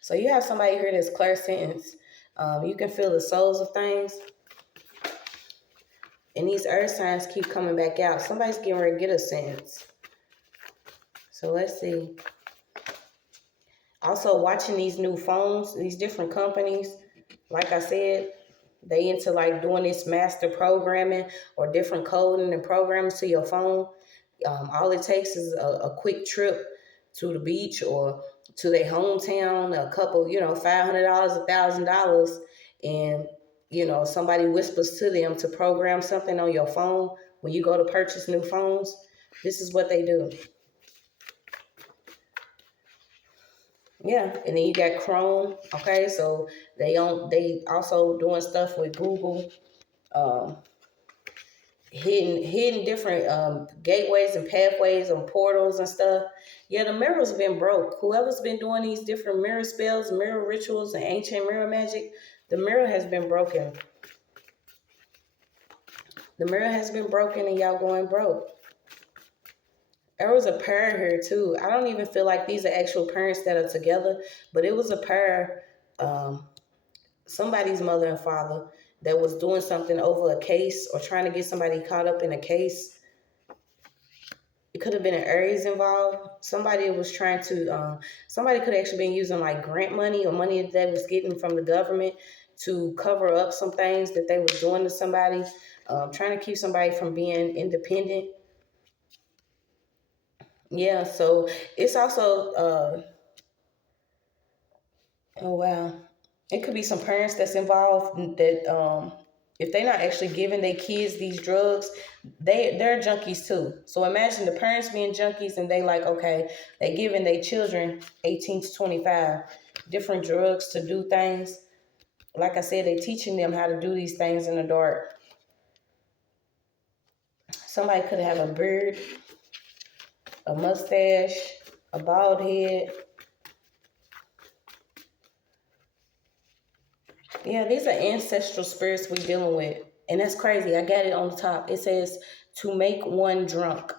So you have somebody here that's clairsentient. You can feel the souls of things. And these earth signs keep coming back out. Somebody's getting ready to get a sentence. So let's see. Also, watching these new phones, these different companies, like I said, they into like doing this master programming or different coding and programming to your phone. All it takes is a quick trip to the beach or to their hometown, a couple, $500, $1,000, and somebody whispers to them to program something on your phone when you go to purchase new phones. This is what they do. Yeah, and then you got Chrome. Okay, so they also doing stuff with Google, hidden different gateways and pathways and portals and stuff. Yeah, the mirror's been broke. Whoever's been doing these different mirror spells, mirror rituals, and ancient mirror magic, the mirror has been broken. The mirror has been broken and y'all going broke. There was a pair here too. I don't even feel like these are actual parents that are together, but it was a pair, um, somebody's mother and father that was doing something over a case or trying to get somebody caught up in a case. It could have been an Aries involved. Somebody was trying to, somebody could have actually been using like grant money or money that they was getting from the government to cover up some things that they was doing to somebody, trying to keep somebody from being independent. Yeah, so it's also, oh wow, it could be some parents that's involved that if they're not actually giving their kids these drugs, they're junkies too. So imagine the parents being junkies and they like, okay, they giving their children 18 to 25 different drugs to do things. Like I said, they teaching them how to do these things in the dark. Somebody could have a beard, a mustache, a bald head. Yeah, these are ancestral spirits we're dealing with. And that's crazy. I got it on the top. It says to make one drunk.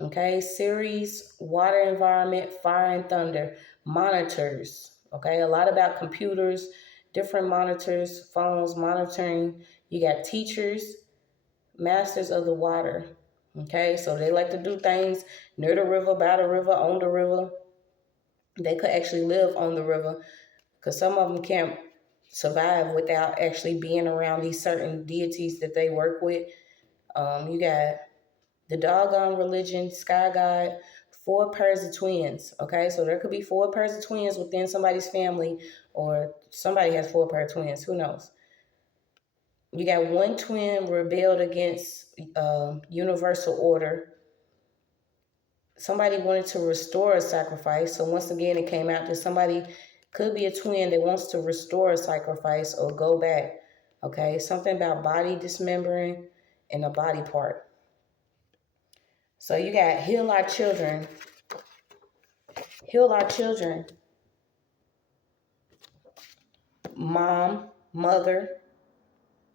Okay, series, water environment, fire and thunder, monitors. Okay, a lot about computers, different monitors, phones, monitoring. You got teachers, masters of the water. Okay, so they like to do things near the river, by the river, on the river. They could actually live on the river because some of them can't survive without actually being around these certain deities that they work with. You got the doggone religion, sky god, 4 pairs of twins. Okay, so there could be 4 pairs of twins within somebody's family, or somebody has 4 pair of twins. Who knows? You got one twin rebelled against universal order. Somebody wanted to restore a sacrifice. So once again, it came out that somebody could be a twin that wants to restore a sacrifice or go back. Okay, something about body dismembering and a body part. So you got heal our children. Heal our children. Mom, mother.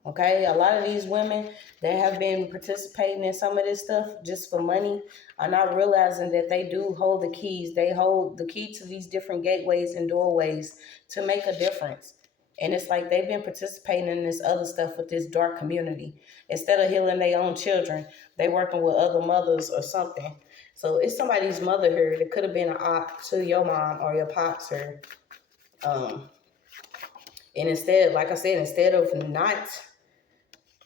Okay, a lot of these women that have been participating in some of this stuff just for money are not realizing that they do hold the keys. They hold the key to these different gateways and doorways to make a difference. And it's like they've been participating in this other stuff with this dark community. Instead of healing their own children, they working with other mothers or something. So it's somebody's mother here that could have been an op to your mom or your pops or and instead, like I said, instead of not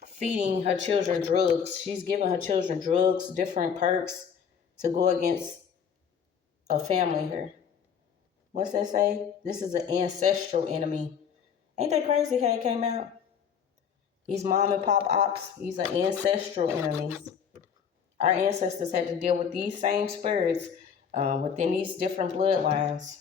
feeding her children drugs, she's giving her children drugs, different perks to go against a family here. What's that say? This is an ancestral enemy. Ain't that crazy how it came out? These mom and pop ops, these are ancestral enemies. Our ancestors had to deal with these same spirits within these different bloodlines.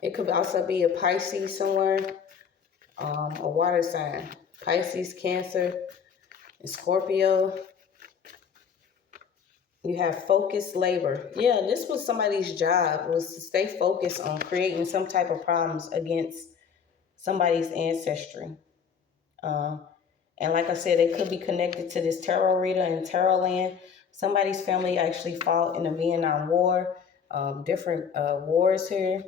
It could also be a Pisces somewhere, a water sign. Pisces, Cancer, and Scorpio. You have focused labor. Yeah, this was somebody's job, was to stay focused on creating some type of problems against somebody's ancestry. And like I said, it could be connected to this tarot reader in tarot land. Somebody's family actually fought in the Vietnam War, different wars here.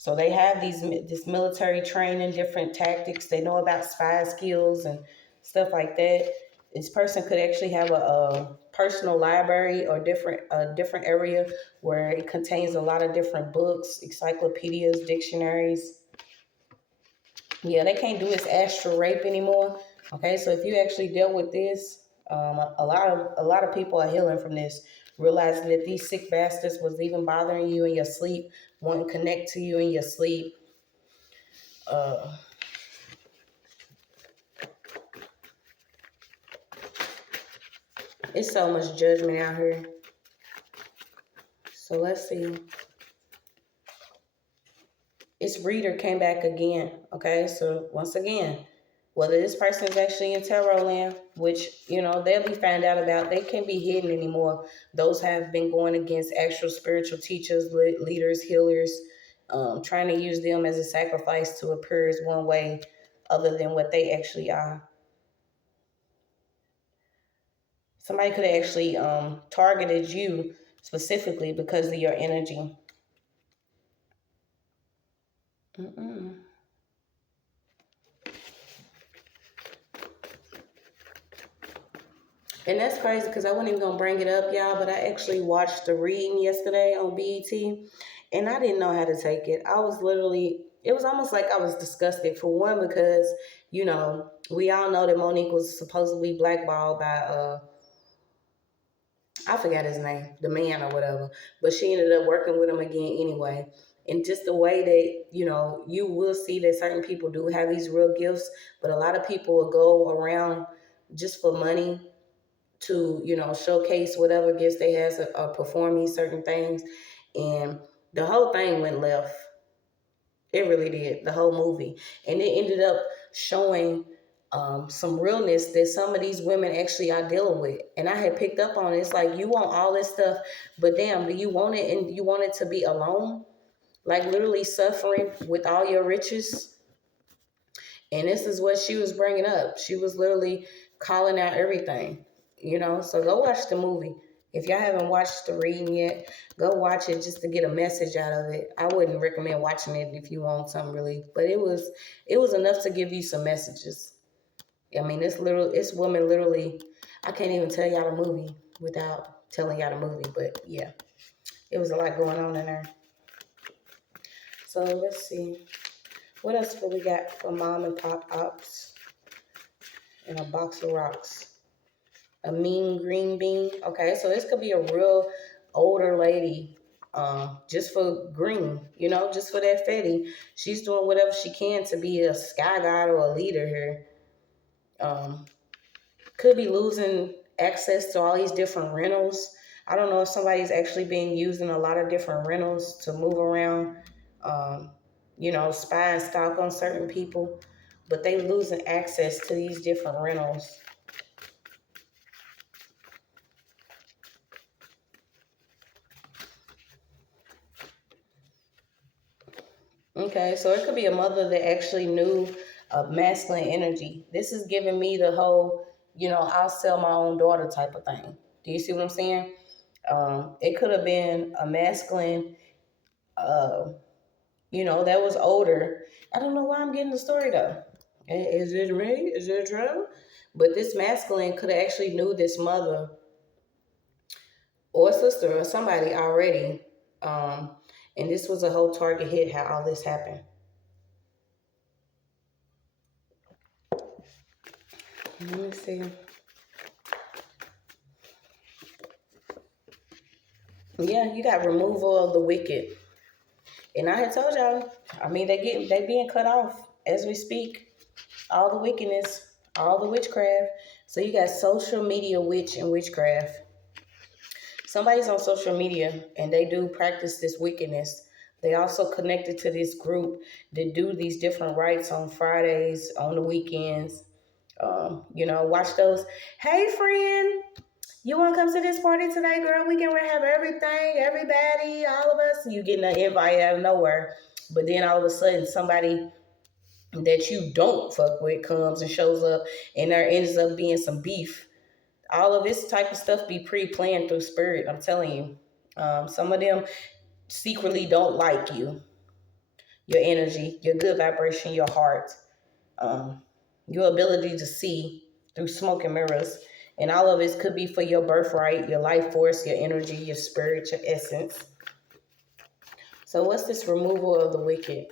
So they have this military training, different tactics. They know about spy skills and stuff like that. This person could actually have a personal library or different area where it contains a lot of different books, encyclopedias, dictionaries. Yeah, they can't do this astral rape anymore. Okay, so if you actually dealt with this, a lot of people are healing from this, realizing that these sick bastards was even bothering you in your sleep, wanting to connect to you in your sleep. It's so much judgment out here. So let's see. Its reader came back again. Okay, so once again, whether this person is actually in tarot land, which, you know, they'll be found out about. They can't be hidden anymore. Those have been going against actual spiritual teachers, leaders, healers, trying to use them as a sacrifice to appear as one way. other than what they actually are. Somebody could have actually targeted you specifically because of your energy. Mm-mm. And that's crazy because I wasn't even going to bring it up, y'all, but I actually watched the reading yesterday on BET, and I didn't know how to take it. I was literally, it was almost like I was disgusted, for one, because, you know, we all know that Monique was supposedly blackballed by, I forgot his name, the man or whatever, but she ended up working with him again anyway. And just the way that, you know, you will see that certain people do have these real gifts, but a lot of people will go around just for money to, you know, showcase whatever gifts they have or perform these certain things. And the whole thing went left. It really did, the whole movie. And it ended up showing some realness that some of these women actually are dealing with. And I had picked up on it. It's like, you want all this stuff, but damn, do you want it, and you want it to be alone? Like literally suffering with all your riches? And this is what she was bringing up. She was literally calling out everything, you know? So go watch the movie. If y'all haven't watched the reading yet, go watch it just to get a message out of it. I wouldn't recommend watching it if you want something really, but it was enough to give you some messages. I mean, this woman literally, I can't even tell y'all the movie without telling y'all the movie, but yeah, it was a lot going on in there. So let's see. What else do we got for mom and pop Opps? And a box of rocks. A mean green bean. Okay, so this could be a real older lady, just for green, you know, just for that fetty. She's doing whatever she can to be a sky god or a leader here. Could be losing access to all these different rentals. I don't know if somebody's actually been using a lot of different rentals to move around, you know, spy and stalk on certain people, but they losing access to these different rentals. Okay, so it could be a mother that actually knew masculine energy. This is giving me the whole, you know, I'll sell my own daughter type of thing. Do you see what I'm saying? It could have been a masculine, uh, you know, that was older. I don't know why I'm getting the story though. Is it me? Is it true? But this masculine could have actually knew this mother or sister or somebody already. Um, and this was a whole target hit how all this happened. Let me see. Yeah, you got removal of the wicked. And I had told y'all, I mean, they being cut off as we speak. All the wickedness, all the witchcraft. So you got social media witch and witchcraft. Somebody's on social media and they do practice this wickedness. They also connected to this group that do these different rites on Fridays, on the weekends. You know, watch those. Hey, friend, you want to come to this party today, girl? We can have everything, everybody, all of us. You getting an invite out of nowhere. But then all of a sudden, somebody that you don't fuck with comes and shows up, and there ends up being some beef. All of this type of stuff be pre-planned through spirit, I'm telling you. Some of them secretly don't like you, your energy, your good vibration, your heart, um, your ability to see through smoke and mirrors. And all of it could be for your birthright, your life force, your energy, your spirit, your essence. So what's this removal of the wicked?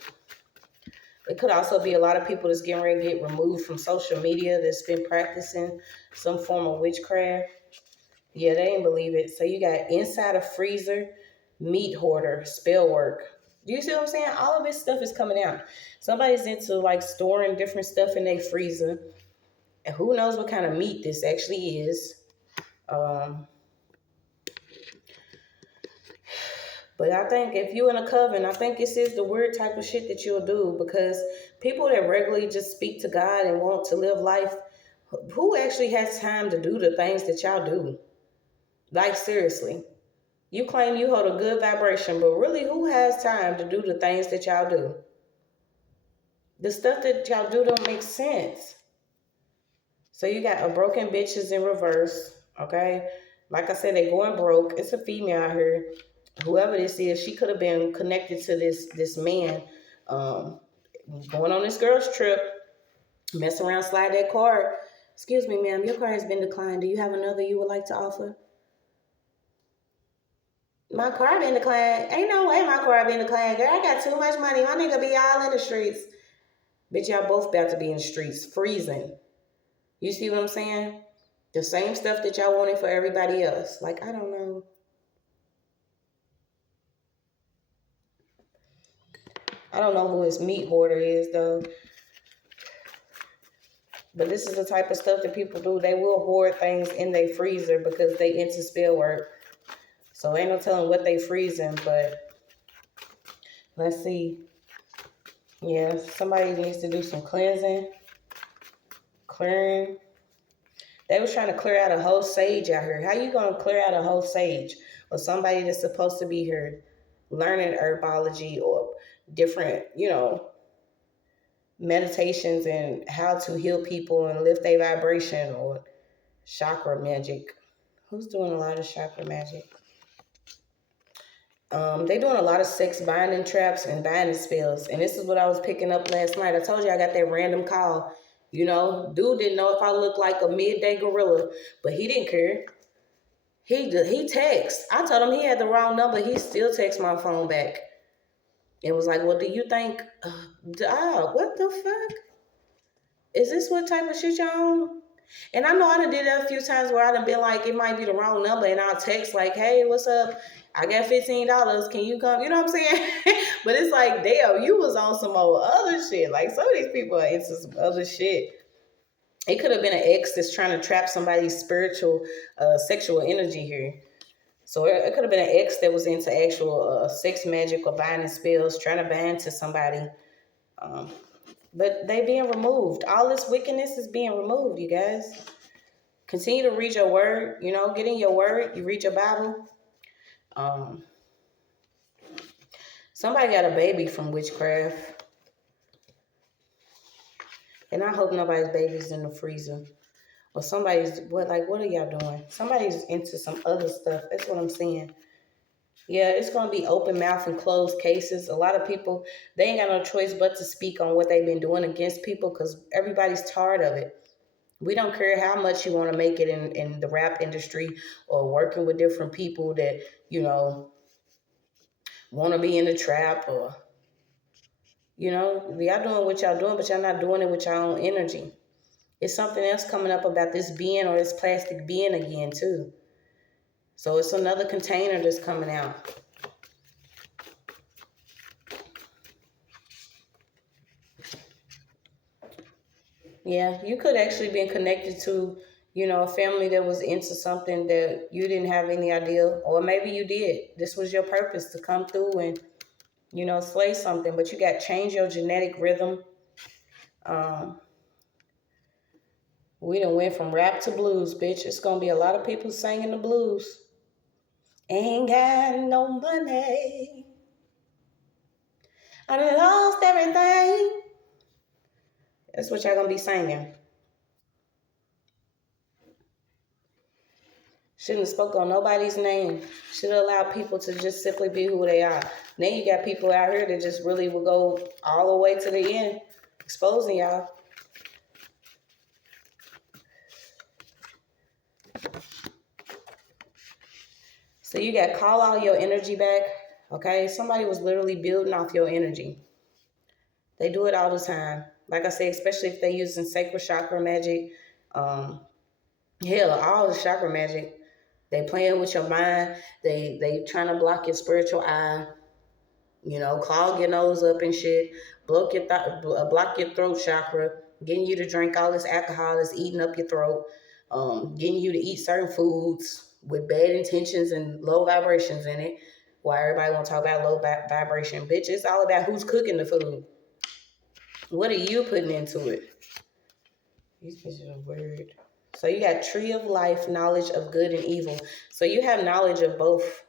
It could also be a lot of people that's getting ready to get removed from social media that's been practicing some form of witchcraft. Yeah, they didn't believe it. So you got inside a freezer, meat hoarder, spell work. Do you see what I'm saying? All of this stuff is coming out. Somebody's into like storing different stuff in their freezer. And who knows what kind of meat this actually is. But I think if you're in a coven, I think this is the weird type of shit that you'll do, because people that regularly just speak to God and want to live life, who actually has time to do the things that y'all do? Like, seriously. You claim you hold a good vibration, but really, who has time to do the things that y'all do? The stuff that y'all do don't make sense. So you got a broken bitches in reverse, okay? Like I said, they going broke. It's a female out here. Whoever this is, she could have been connected to this man, going on this girl's trip, mess around, slide that card. Excuse me, ma'am, your card has been declined. Do you have another you would like to offer? My card been declined. Ain't no way my card been declined, girl. I got too much money. My nigga be all in the streets. Bitch, y'all both about to be in the streets, freezing. You see what I'm saying? The same stuff that y'all wanted for everybody else. Like, I don't know. I don't know who his meat hoarder is, though. But this is the type of stuff that people do. They will hoard things in their freezer because they into spell work. So ain't no telling what they freezing, but let's see. Yeah, somebody needs to do some cleansing, clearing. They was trying to clear out a whole sage out here. How you gonna clear out a whole sage? Or somebody that's supposed to be here learning herbology or different, meditations and how to heal people and lift their vibration or chakra magic. Who's doing a lot of chakra magic? They doing a lot of sex binding traps and binding spells. And this is what I was picking up last night. I told you I got that random call. Dude didn't know if I looked like a midday gorilla, but he didn't care. He texted. I told him he had the wrong number. He still texted my phone back. It was like, well, do you think, what the fuck? Is this what type of shit y'all on? And I know I done did that a few times where I done been like, it might be the wrong number, and I'll text like, hey, what's up? I got $15. Can you come? You know what I'm saying? But it's like, damn, you was on some old other shit. Like, some of these people are into some other shit. It could have been an ex that's trying to trap somebody's spiritual, sexual energy here. So it could have been an ex that was into actual sex magic or binding spells, trying to bind to somebody. But they being removed. All this wickedness is being removed, you guys. Continue to read your word. Get in your word. You read your Bible. Somebody got a baby from witchcraft. And I hope nobody's baby's in the freezer. Or somebody's, what are y'all doing? Somebody's into some other stuff. That's what I'm saying. Yeah, it's going to be open mouth and closed cases. A lot of people, they ain't got no choice but to speak on what they've been doing against people because everybody's tired of it. We don't care how much you want to make it in the rap industry or working with different people that, want to be in the trap or, y'all doing what y'all doing, but y'all not doing it with your own energy. It's something else coming up about this being or this plastic being again, too. So it's another container that's coming out. Yeah, you could actually be connected to, a family that was into something that you didn't have any idea, or maybe you did. This was your purpose to come through and, slay something, but you got to change your genetic rhythm. We done went from rap to blues, bitch. It's going to be a lot of people singing the blues. Ain't got no money. I done lost everything. That's what y'all going to be singing. Shouldn't have spoke on nobody's name. Should have allowed people to just simply be who they are. Then you got people out here that just really will go all the way to the end, exposing y'all. So you got call all your energy back, okay? Somebody was literally building off your energy. They do it all the time. Like I say, especially if they're using sacred chakra magic. Hell, all the chakra magic. They playing with your mind. They trying to block your spiritual eye. Clog your nose up and shit. Block your throat chakra. Getting you to drink all this alcohol that's eating up your throat. Getting you to eat certain foods with bad intentions and low vibrations in it. Why everybody want to talk about low vibration? Bitch, it's all about who's cooking the food. What are you putting into it? These bitches are weird. So you got tree of life, knowledge of good and evil. So you have knowledge of both.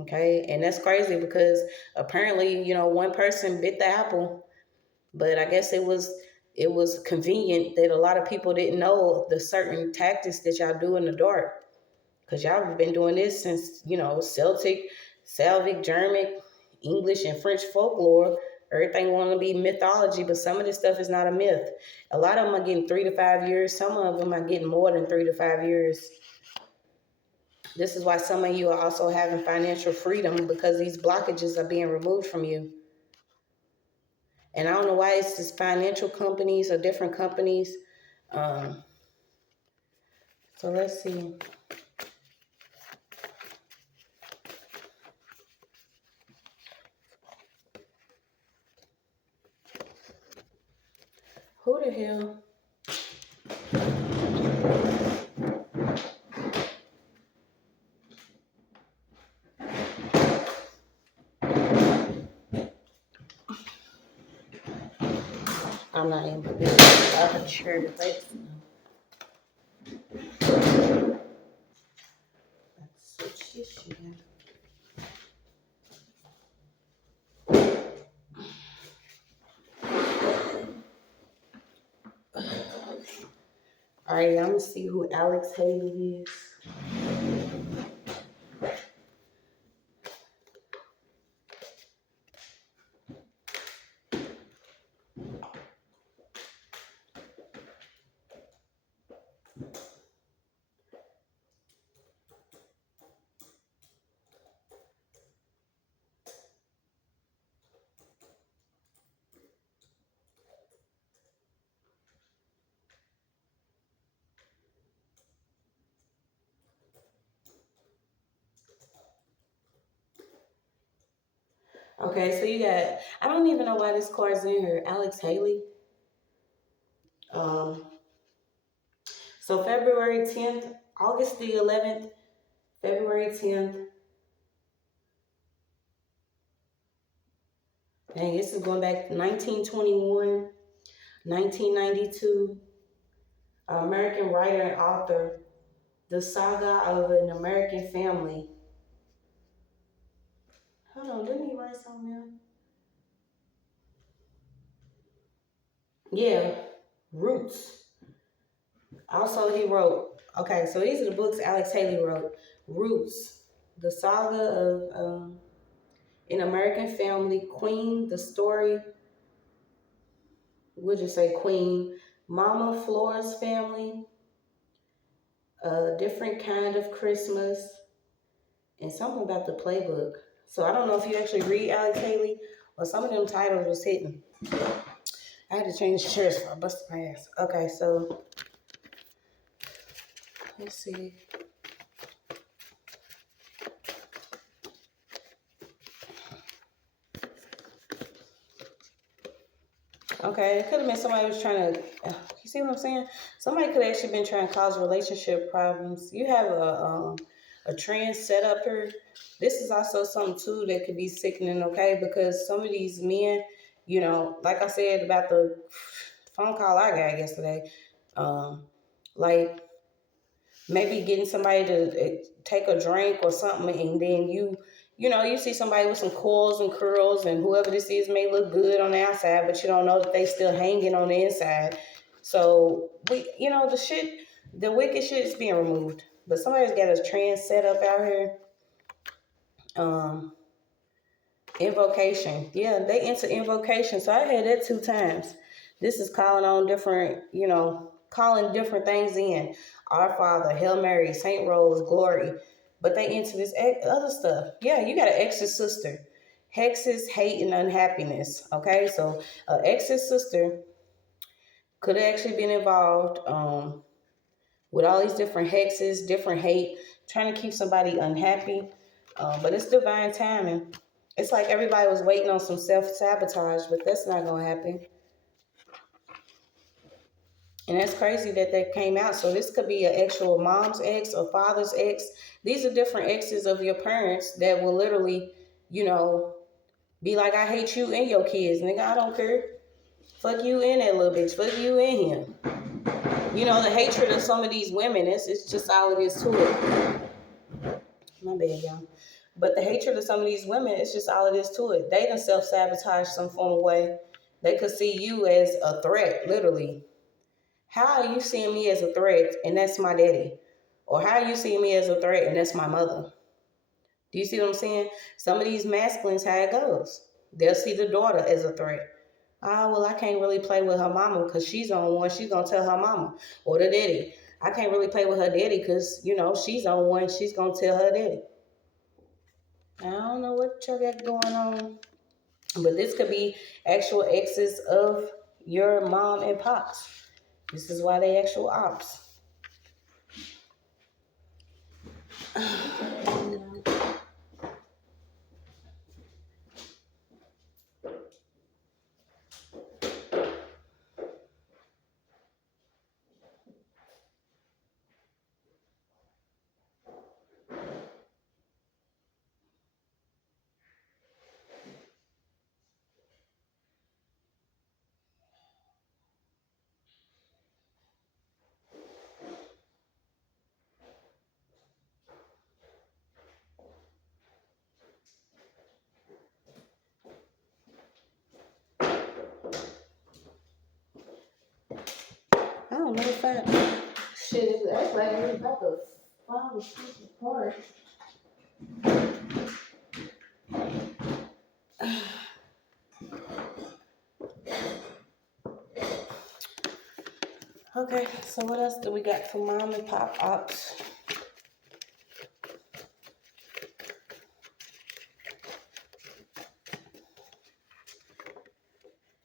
Okay? And that's crazy because apparently, one person bit the apple. But I guess it was convenient that a lot of people didn't know the certain tactics that y'all do in the dark. Because y'all have been doing this since, Celtic, Slavic, German, English, and French folklore. Everything want to be mythology, but some of this stuff is not a myth. A lot of them are getting 3 to 5 years. Some of them are getting more than 3 to 5 years. This is why some of you are also having financial freedom, because these blockages are being removed from you. And I don't know why it's just financial companies or different companies. So let's see. Who the hell? I'm not in position. I'm sure to face. Let's switch this shit out. All right, I'm gonna see who Alex Haley is. Okay, so you got, I don't even know why this card's in here. Alex Haley. So February 10th, August the 11th, February 10th. Dang, this is going back to 1921, 1992. American writer and author. The Saga of an American Family. Hold on, didn't he write something else? Yeah, Roots. Also, he wrote, okay, so these are the books Alex Haley wrote. Roots, The Saga of an American Family, Queen, The Story, we'll just say Queen, Mama Flora's Family, A Different Kind of Christmas, and something about the playbook. So I don't know if you actually read Alex Haley, or some of them titles was hidden. I had to change shirts before I busted my ass. Okay, so let's see. Okay, it could have been somebody was trying to, you see what I'm saying? Somebody could have actually been trying to cause relationship problems. You have a trend set up here. This is also something too that could be sickening, okay? Because some of these men, like I said about the phone call I got yesterday, like maybe getting somebody to take a drink or something, and then you see somebody with some coils and curls, and whoever this is may look good on the outside, but you don't know that they still hanging on the inside. So the wicked shit is being removed. But somebody's got a trend set up out here. Invocation. Yeah, they into invocation. So I had that 2 times. This is calling on different, calling different things in. Our Father, Hail Mary, Saint Rose, Glory. But they into this other stuff. Yeah, you got an ex's sister. Hexes, hate, and unhappiness. Okay, so an ex's sister could have actually been involved with all these different hexes, different hate, trying to keep somebody unhappy. But it's divine timing. It's like everybody was waiting on some self-sabotage, but that's not going to happen. And that's crazy that came out. So this could be an actual mom's ex or father's ex. These are different exes of your parents that will literally, be like, I hate you and your kids. Nigga, I don't care. Fuck you and that little bitch. Fuck you and him. The hatred of some of these women, it's just all it is to it. My bad, y'all. But the hatred of some of these women, it's just all it is to it. They done self-sabotage some form of way. They could see you as a threat, literally. How are you seeing me as a threat and that's my daddy? Or how are you seeing me as a threat and that's my mother? Do you see what I'm saying? Some of these masculines, how it goes. They'll see the daughter as a threat. Oh, well, I can't really play with her mama because she's on one. She's going to tell her mama. Or the daddy. I can't really play with her daddy because, she's on one. She's going to tell her daddy. I don't know what y'all got going on. But this could be actual exes of your mom and pops. This is why they actual ops. I don't know if shit is act like we're about to fall apart. Okay, so what else do we got for mom and pop ops?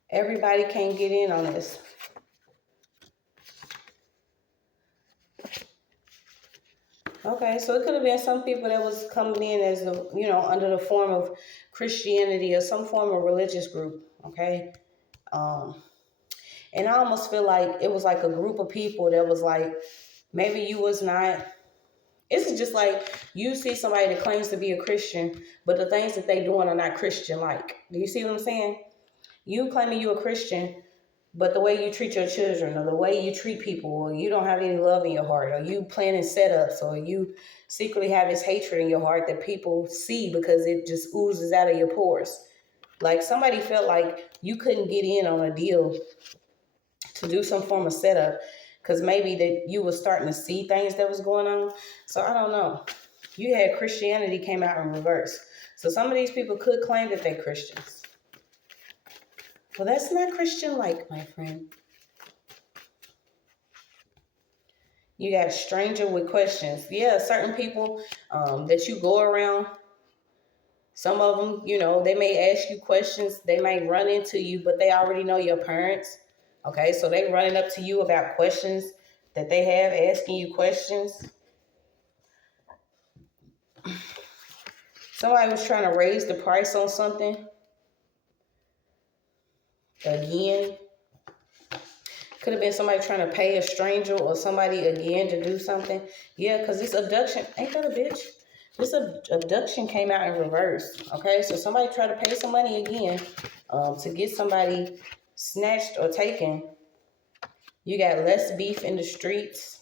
Everybody can't get in on this. Okay, so it could have been some people that was coming in as under the form of Christianity or some form of religious group. Okay, and I almost feel like it was like a group of people that was like, maybe you was not. It's just like you see somebody that claims to be a Christian, but the things that they doing are not Christian-like. Do you see what I'm saying? You claiming you a Christian, but the way you treat your children or the way you treat people, or you don't have any love in your heart, or you planning setups, or you secretly have this hatred in your heart that people see because it just oozes out of your pores. Like somebody felt like you couldn't get in on a deal to do some form of setup because maybe that you were starting to see things that was going on. So I don't know. You had Christianity came out in reverse. So some of these people could claim that they're Christians. Well, that's not Christian-like, my friend. You got stranger with questions. Yeah, certain people that you go around, some of them, they may ask you questions. They may run into you, but they already know your parents. Okay, so they running up to you about questions that they have, asking you questions. Somebody was trying to raise the price on something. Again. Could have been somebody trying to pay a stranger or somebody again to do something. Yeah, because this abduction, ain't that a bitch? This abduction came out in reverse. Okay, so somebody tried to pay some money again to get somebody snatched or taken. You got less beef in the streets.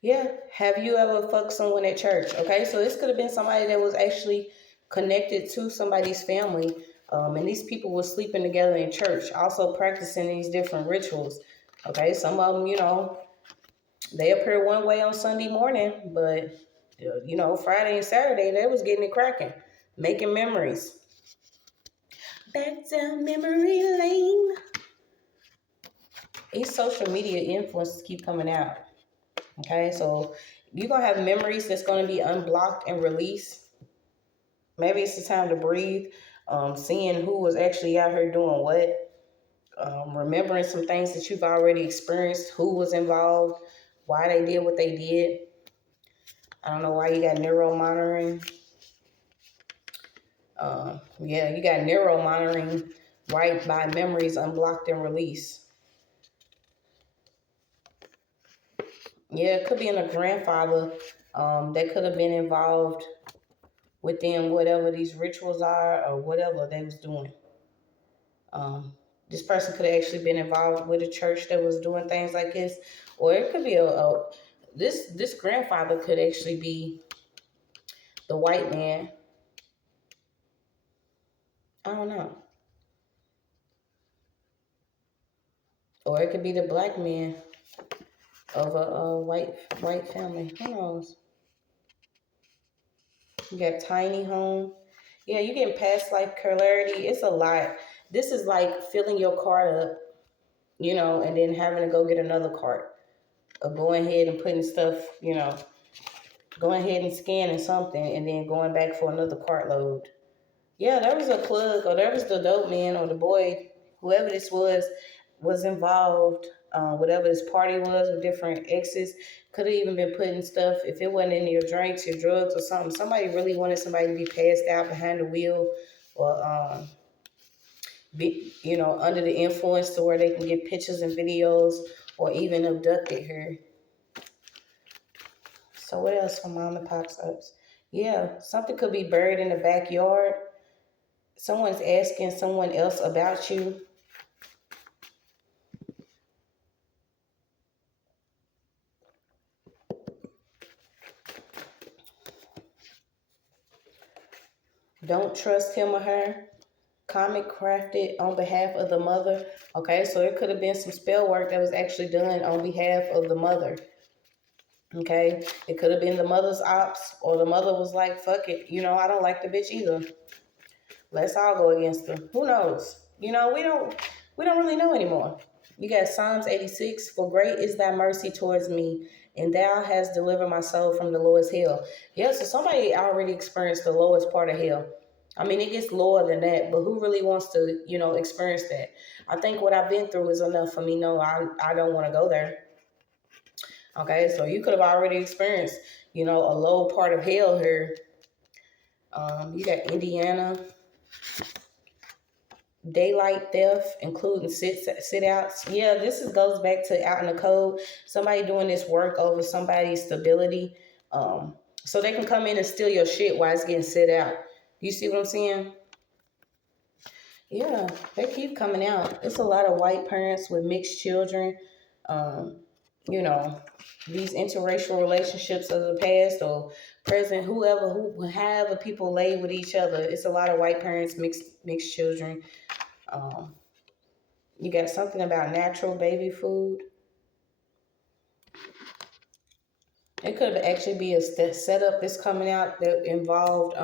Yeah, have you ever fucked someone at church? Okay, so this could have been somebody that was actually connected to somebody's family. And these people were sleeping together in church, also practicing these different rituals. Okay, some of them, they appear one way on Sunday morning, but, Friday and Saturday, they was getting it cracking, making memories. Back down memory lane. These social media influences keep coming out. Okay, so you're going to have memories that's going to be unblocked and released. Maybe it's the time to breathe. Seeing who was actually out here doing what. Remembering some things that you've already experienced. Who was involved. Why they did what they did. I don't know why you got neuro monitoring. Yeah, you got neuro monitoring right by memories unblocked and released. Yeah, it could be in a grandfather that could have been involved within whatever these rituals are or whatever they was doing. This person could have actually been involved with a church that was doing things like this, or it could be this grandfather could actually be the white man. I don't know. Or it could be the black man of a white family. Who knows? You got tiny home. Yeah, you getting past life clarity. It's a lot. This is like filling your cart up, and then having to go get another cart. Or going ahead and putting stuff, going ahead and scanning something and then going back for another cartload. Yeah, there was a plug, or there was the dope man or the boy, whoever this was involved. Whatever this party was with different exes, could have even been putting stuff. If it wasn't in your drinks, your drugs, or something, somebody really wanted somebody to be passed out behind the wheel, or be under the influence to where they can get pictures and videos, or even abducted her. So what else for mom and pops ups? Yeah, something could be buried in the backyard. Someone's asking someone else about you. Don't trust him or her. Comic crafted on behalf of the mother. Okay, so it could have been some spell work that was actually done on behalf of the mother. Okay, it could have been the mother's ops, or the mother was like, fuck it, I don't like the bitch either. Let's all go against her. Who knows? We don't really know anymore. You got Psalms 86, for great is thy mercy towards me, and thou hast delivered my soul from the lowest hell. Yeah, so somebody already experienced the lowest part of hell. I mean, it gets lower than that, but who really wants to, experience that? I think what I've been through is enough for me. No, I don't want to go there. Okay, so you could have already experienced, a low part of hell here. You got Indiana, daylight theft, including sit outs. Yeah, goes back to out in the cold. Somebody doing this work over somebody's stability, so they can come in and steal your shit while it's getting sit out. You see what I'm saying? Yeah, they keep coming out. It's a lot of white parents with mixed children. Um, you know, these interracial relationships of the past or present, however people lay with each other. It's a lot of white parents, mixed children. Um, you got something about natural baby food. It could actually be a setup that's coming out that involved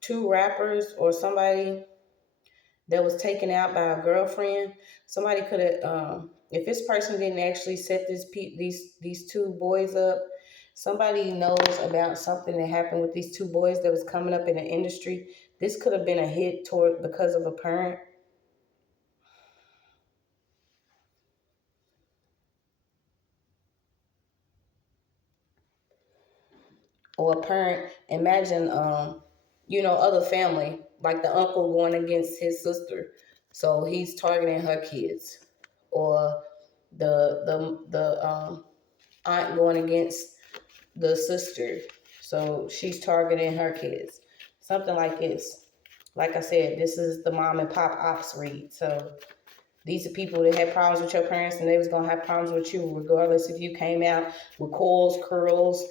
two rappers or somebody that was taken out by a girlfriend. Somebody could have, if this person didn't actually set these two boys up, somebody knows about something that happened with these two boys that was coming up in the industry. This could have been a hit toward because of a parent. Or a parent, imagine, other family, like the uncle going against his sister. So he's targeting her kids. Or the aunt going against the sister. So she's targeting her kids. Something like this. Like I said, this is the mom and pop ops read. So these are people that had problems with your parents, and they was gonna have problems with you, regardless if you came out with coils, curls,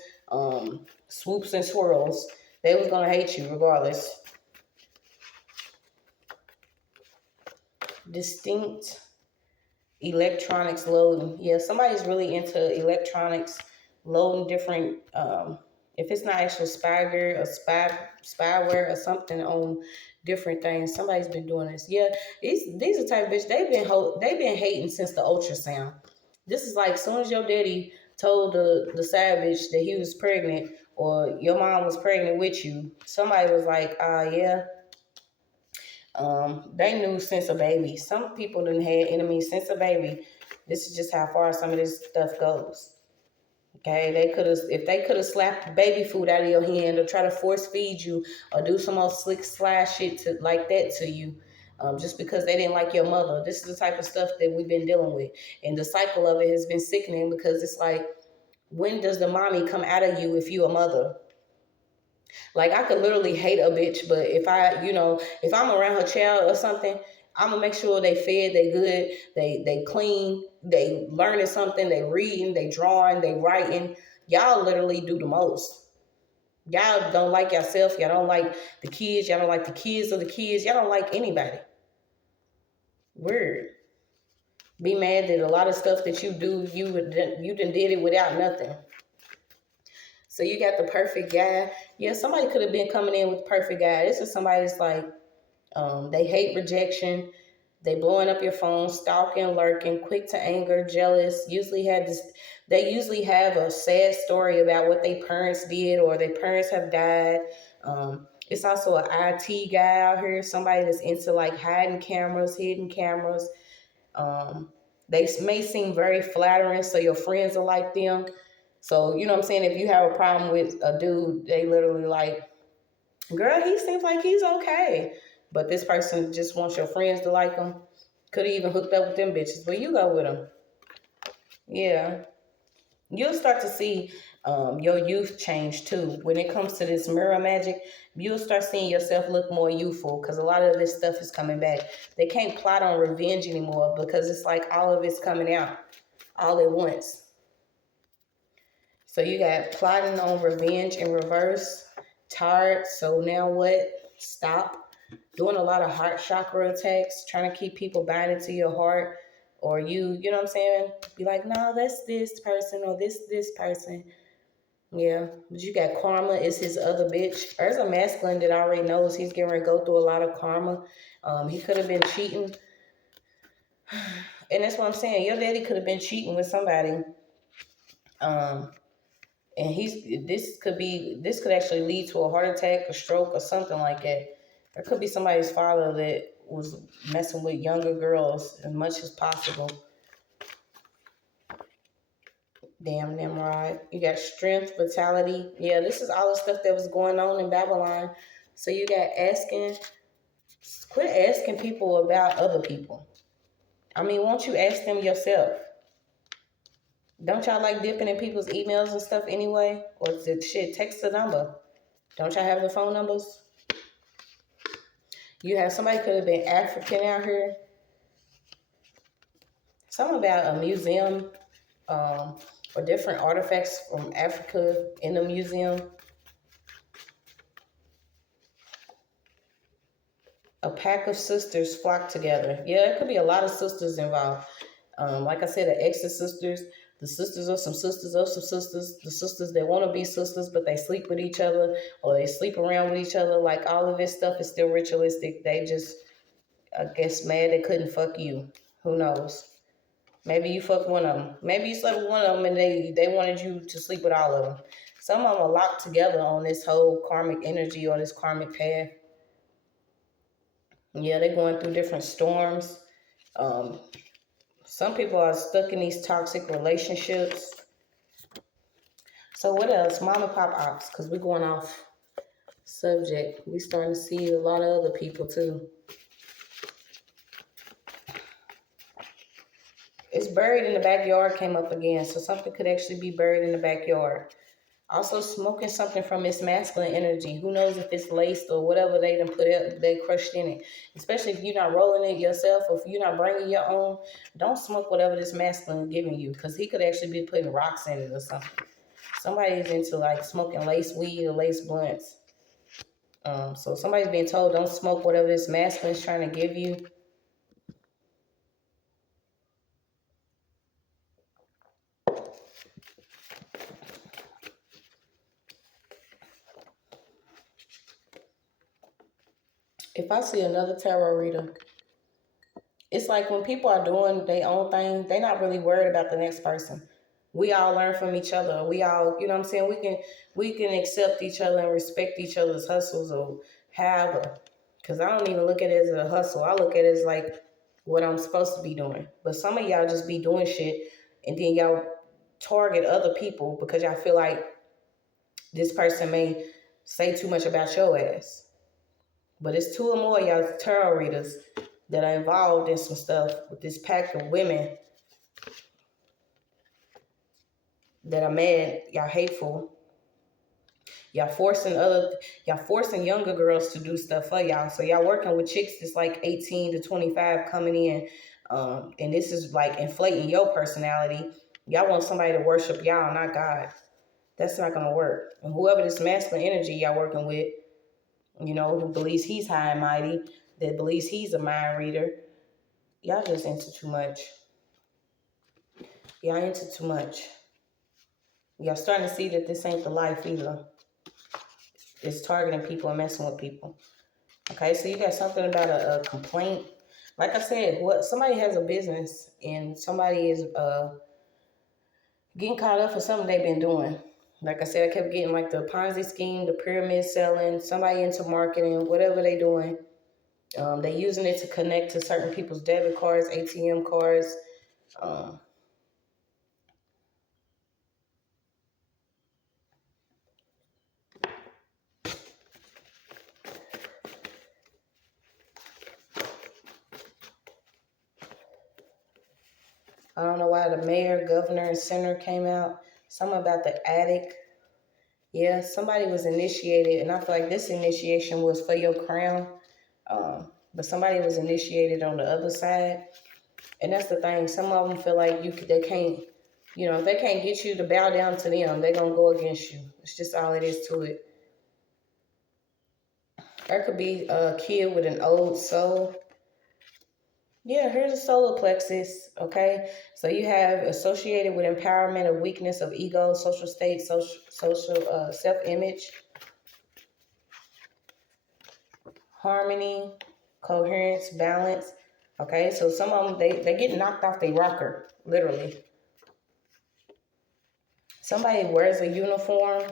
swoops and swirls. They was gonna hate you regardless. Distinct electronics loading. Yeah, somebody's really into electronics loading different. If it's not actual spyware or spyware or something on different things, somebody's been doing this. Yeah, these are type of bitch. They've been hating since the ultrasound. This is like soon as your daddy told the savage that he was pregnant or your mom was pregnant with you, somebody was like, yeah. They knew since a baby. Some people didn't have enemies since a baby. This is just how far some of this stuff goes. Okay, if they could have slapped baby food out of your hand or try to force feed you or do some old slick slash shit like that to you, just because they didn't like your mother. This is the type of stuff that we've been dealing with, and the cycle of it has been sickening because it's like, when does the mommy come out of you if you a mother? Like, I could literally hate a bitch, but if if I'm around her child or something, I'm gonna make sure they fed, they good, they clean, they learning something, they reading, they drawing, they writing. Y'all literally do the most. Y'all don't like yourself. Y'all don't like the kids. Y'all don't like the kids of the kids. Y'all don't like anybody. Weird. Be mad that a lot of stuff that you do, you done did it without nothing. So you got the perfect guy. Yeah, somebody could have been coming in with perfect guy. This is somebody that's like, they hate rejection. They blowing up your phone, stalking, lurking, quick to anger, jealous. They usually have a sad story about what their parents did or their parents have died. It's also an IT guy out here, somebody that's into like hidden cameras, hidden cameras. They may seem very flattering, so your friends will like them. So, you know what I'm saying? If you have a problem with a dude, they literally like, girl, he seems like he's okay. But this person just wants your friends to like him. Could have even hooked up with them bitches. But you go with him. Yeah. You'll start to see your youth change too. When it comes to this mirror magic, you'll start seeing yourself look more youthful because a lot of this stuff is coming back. They can't plot on revenge anymore because it's like all of it's coming out all at once. So you got plotting on revenge in reverse, tired. So now what? Stop. Doing a lot of heart chakra attacks, trying to keep people buying into your heart. Or you know what I'm saying? Be like, no, that's this person or this person. Yeah. But you got karma is his other bitch. There's a masculine that already knows he's getting ready to go through a lot of karma. He could have been cheating. And that's what I'm saying. Your daddy could have been cheating with somebody. And this could actually lead to a heart attack, a stroke, or something like that. There could be somebody's father that was messing with younger girls as much as possible. Damn Nimrod. You got strength, vitality. Yeah, this is all the stuff that was going on in Babylon. So you got quit asking people about other people. I mean, won't you ask them yourself? Don't y'all like dipping in people's emails and stuff anyway? Or text the number. Don't y'all have the phone numbers? You have somebody could have been African out here. Something about a museum or different artifacts from Africa in the museum. A pack of sisters flock together. Yeah, it could be a lot of sisters involved. Like I said, the exes sisters, the sisters of some sisters of some sisters, the sisters that want to be sisters, but they sleep with each other or they sleep around with each other. Like all of this stuff is still ritualistic. They just, I guess, mad they couldn't fuck you. Who knows? Maybe you fucked one of them. Maybe you slept with one of them and they wanted you to sleep with all of them. Some of them are locked together on this whole karmic energy or this karmic path. Yeah, they're going through different storms. Some people are stuck in these toxic relationships. So what else? Mom and pop ops, because we're going off subject. We're starting to see a lot of other people too. It's buried in the backyard came up again. So something could actually be buried in the backyard. Also smoking something from its masculine energy. Who knows if it's laced or whatever they done put it, they crushed in it. Especially if you're not rolling it yourself or if you're not bringing your own, don't smoke whatever this masculine is giving you because he could actually be putting rocks in it or something. Somebody's into like smoking lace weed or lace blunts. So somebody's being told don't smoke whatever this masculine is trying to give you. If I see another tarot reader, it's like when people are doing their own thing, they're not really worried about the next person. We all learn from each other. We all, you know what I'm saying? We can accept each other and respect each other's hustles or however. Because I don't even look at it as a hustle. I look at it as like what I'm supposed to be doing. But some of y'all just be doing shit and then y'all target other people because y'all feel like this person may say too much about your ass. But it's two or more of y'all tarot readers that are involved in some stuff with this pack of women that are mad, y'all hateful. Y'all forcing younger girls to do stuff for y'all. So y'all working with chicks that's like 18 to 25 coming in. And this is like inflating your personality. Y'all want somebody to worship y'all, not God. That's not going to work. And whoever this masculine energy y'all working with, you know, who believes he's high and mighty, that believes he's a mind reader, y'all just into too much. Y'all into too much. Y'all starting to see that this ain't the life either. It's targeting people and messing with people. Okay, so you got something about a complaint. Like I said, what somebody has a business and somebody is getting caught up for something they've been doing. Like I said, I kept getting like the Ponzi scheme, the pyramid selling, somebody into marketing, whatever they doing. They using it to connect to certain people's debit cards, ATM cards. I don't know why the mayor, governor, and senator came out. Something about the attic. Yeah, somebody was initiated, and I feel like this initiation was for your crown. But somebody was initiated on the other side. And that's the thing. Some of them feel like they can't, you know, if they can't get you to bow down to them, they're going to go against you. It's just all it is to it. There could be a kid with an old soul. Yeah, here's a solar plexus, okay? So you have associated with empowerment of weakness of ego, social state, social self-image, harmony, coherence, balance, okay? So some of them, they get knocked off their rocker, literally. Somebody wears a uniform.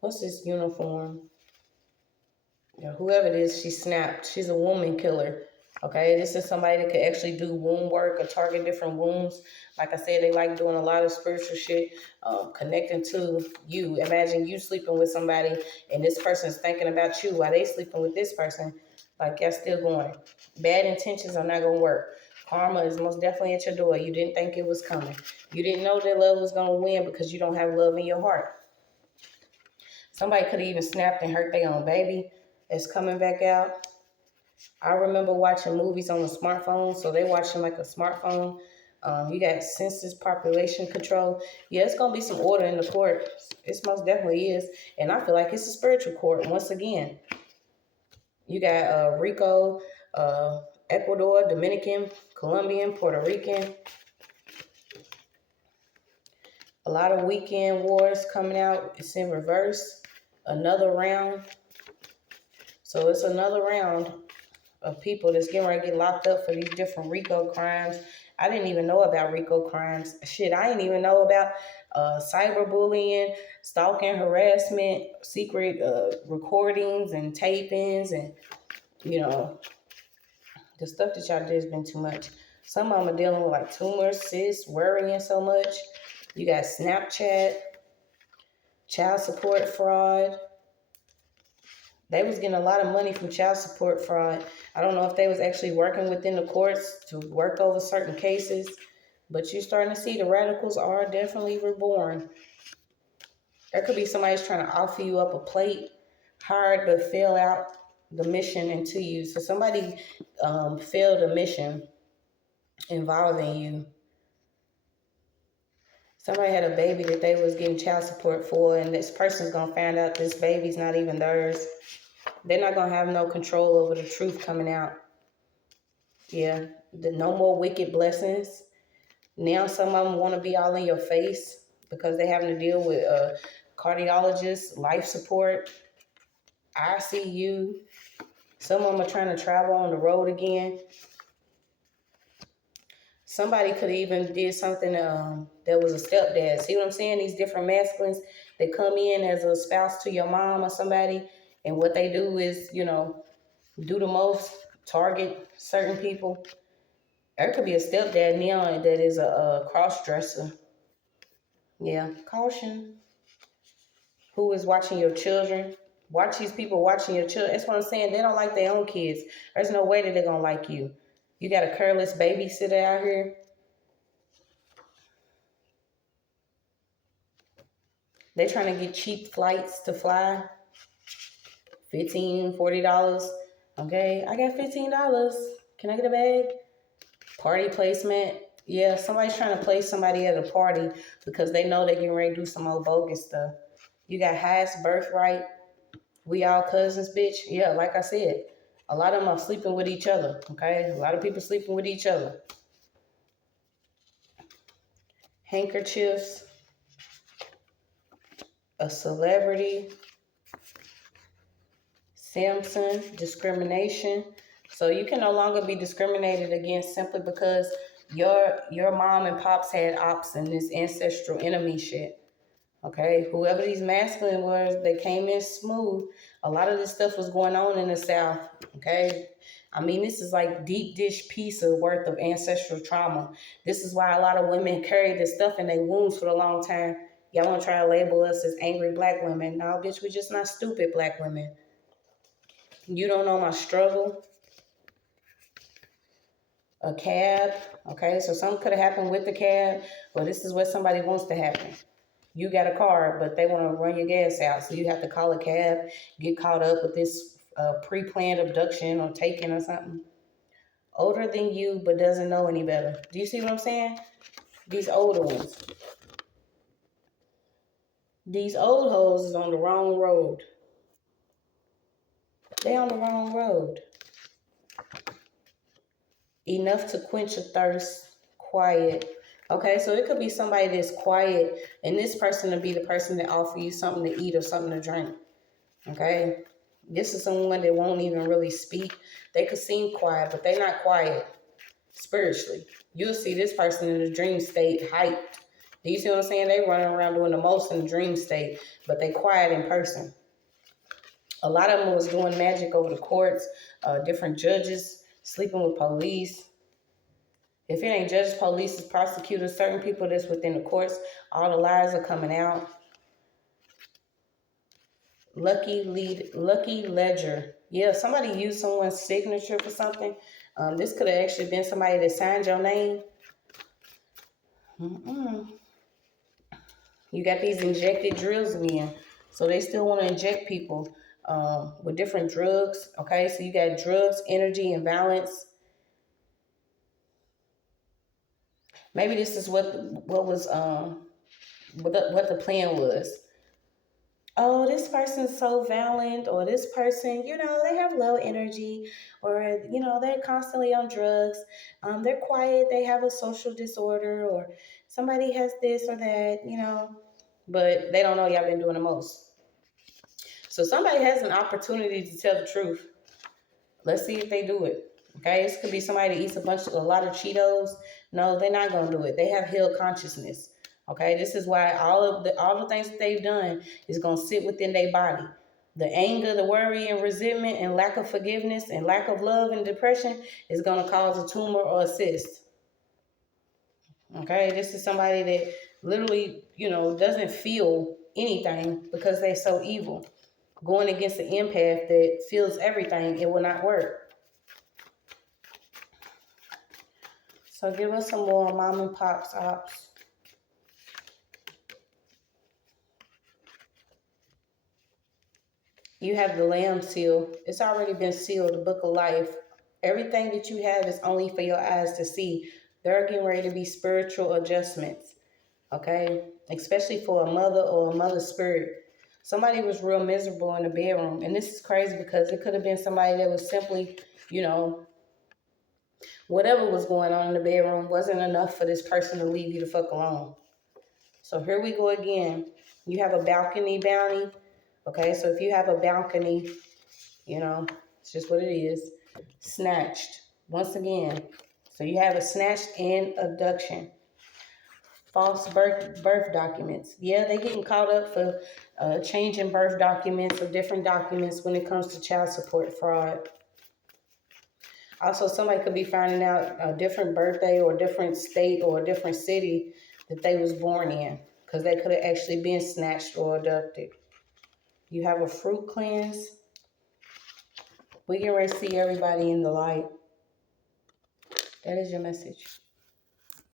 What's this uniform? Yeah, whoever it is, she snapped. She's a woman killer. Okay, this is somebody that could actually do wound work or target different wounds. Like I said, they like doing a lot of spiritual shit, connecting to you. Imagine you sleeping with somebody and this person's thinking about you while they sleeping with this person. Like, y'all still going. Bad intentions are not going to work. Karma is most definitely at your door. You didn't think it was coming. You didn't know that love was going to win because you don't have love in your heart. Somebody could have even snapped and hurt their own baby. It's coming back out. I remember watching movies on a smartphone, so they watching like a smartphone. You got census population control. Yeah, it's going to be some order in the court. It most definitely is. And I feel like it's a spiritual court once again. You got Rico, Ecuador, Dominican, Colombian, Puerto Rican. A lot of weekend wars coming out. It's in reverse. Another round. So it's another round of people that's getting ready to get locked up for these different RICO crimes. I didn't even know about RICO crimes. Shit, I didn't even know about cyberbullying, stalking, harassment, secret recordings and tapings, and, you know, the stuff that y'all did has been too much. Some of them are dealing with like tumors, cysts, worrying so much. You got Snapchat, child support fraud. They was getting a lot of money from child support fraud. I don't know if they was actually working within the courts to work over certain cases, but you're starting to see the radicals are definitely reborn. There could be somebody's trying to offer you up a plate, hard but fail out the mission into you. So somebody failed a mission involving you. Somebody had a baby that they was getting child support for, and this person's going to find out this baby's not even theirs. They're not going to have no control over the truth coming out. Yeah, no more wicked blessings. Now some of them want to be all in your face because they having to deal with cardiologists, life support, ICU. Some of them are trying to travel on the road again. Somebody could even did something that was a stepdad. See what I'm saying? These different masculines, they come in as a spouse to your mom or somebody, and what they do is, you know, do the most, target certain people. There could be a stepdad now that is a cross-dresser. Yeah, caution. Who is watching your children? Watch these people watching your children. That's what I'm saying. They don't like their own kids. There's no way that they're going to like you. You got a careless babysitter out here. They're trying to get cheap flights to fly. $15, $40. Okay, I got $15. Can I get a bag? Party placement. Yeah, somebody's trying to play somebody at a party because they know they're getting ready to do some old bogus stuff. You got highest birthright. We all cousins, bitch. Yeah, like I said, a lot of them are sleeping with each other, okay? A lot of people sleeping with each other. Handkerchiefs, a celebrity, Samson, discrimination. So you can no longer be discriminated against simply because your mom and pops had Opps and this ancestral enemy shit. Okay, whoever these masculine was, they came in smooth. A lot of this stuff was going on in the South. Okay, I mean, this is like deep dish piece of worth of ancestral trauma. This is why a lot of women carry this stuff in their wombs for a long time. Y'all want to try to label us as angry black women? No, bitch, we just not stupid black women. You don't know my struggle. A cab. Okay, so something could have happened with the cab, but this is what somebody wants to happen. You got a car, but they want to run your gas out, so you have to call a cab, get caught up with this pre-planned abduction or taking or something. Older than you, but doesn't know any better. Do you see what I'm saying? These older ones. These old hoes is on the wrong road. They on the wrong road. Enough to quench a thirst, quiet. Okay, so it could be somebody that's quiet, and this person will be the person that offer you something to eat or something to drink. Okay, this is someone that won't even really speak. They could seem quiet, but they're not quiet spiritually. You'll see this person in the dream state hyped. Do you see what I'm saying? They running around doing the most in the dream state, but they quiet in person. A lot of them was doing magic over the courts, different judges, sleeping with police. If it ain't judges, police, prosecutors, certain people that's within the courts, all the lies are coming out. Lucky ledger. Yeah, somebody used someone's signature for something. This could have actually been somebody that signed your name. You got these injected drills again. So they still want to inject people with different drugs. Okay, so you got drugs, energy, and balance. Maybe this is what the plan was. Oh, this person's so valiant, or this person, they have low energy, or, they're constantly on drugs. They're quiet, they have a social disorder, or somebody has this or that, but they don't know y'all been doing the most. So somebody has an opportunity to tell the truth. Let's see if they do it. Okay, this could be somebody that eats a lot of Cheetos. No, they're not gonna do it. They have healed consciousness. Okay, this is why all the things that they've done is gonna sit within their body. The anger, the worry, and resentment, and lack of forgiveness, and lack of love and depression is gonna cause a tumor or a cyst. Okay, this is somebody that literally, doesn't feel anything because they're so evil. Going against an empath that feels everything, it will not work. So give us some more mom and pops Opps. You have the Lamb seal. It's already been sealed, the book of life. Everything that you have is only for your eyes to see. There are getting ready to be spiritual adjustments, okay? Especially for a mother or a mother spirit. Somebody was real miserable in the bedroom. And this is crazy because it could have been somebody that was simply, whatever was going on in the bedroom wasn't enough for this person to leave you the fuck alone. So here we go again. You have a balcony bounty. Okay, so if you have a balcony, it's just what it is. Snatched. Once again. So you have a snatched and abduction. False birth documents. Yeah, they getting caught up for changing birth documents or different documents when it comes to child support fraud. Also, somebody could be finding out a different birthday or a different state or a different city that they was born in because they could have actually been snatched or abducted. You have a fruit cleanse. We can ready to see everybody in the light. That is your message.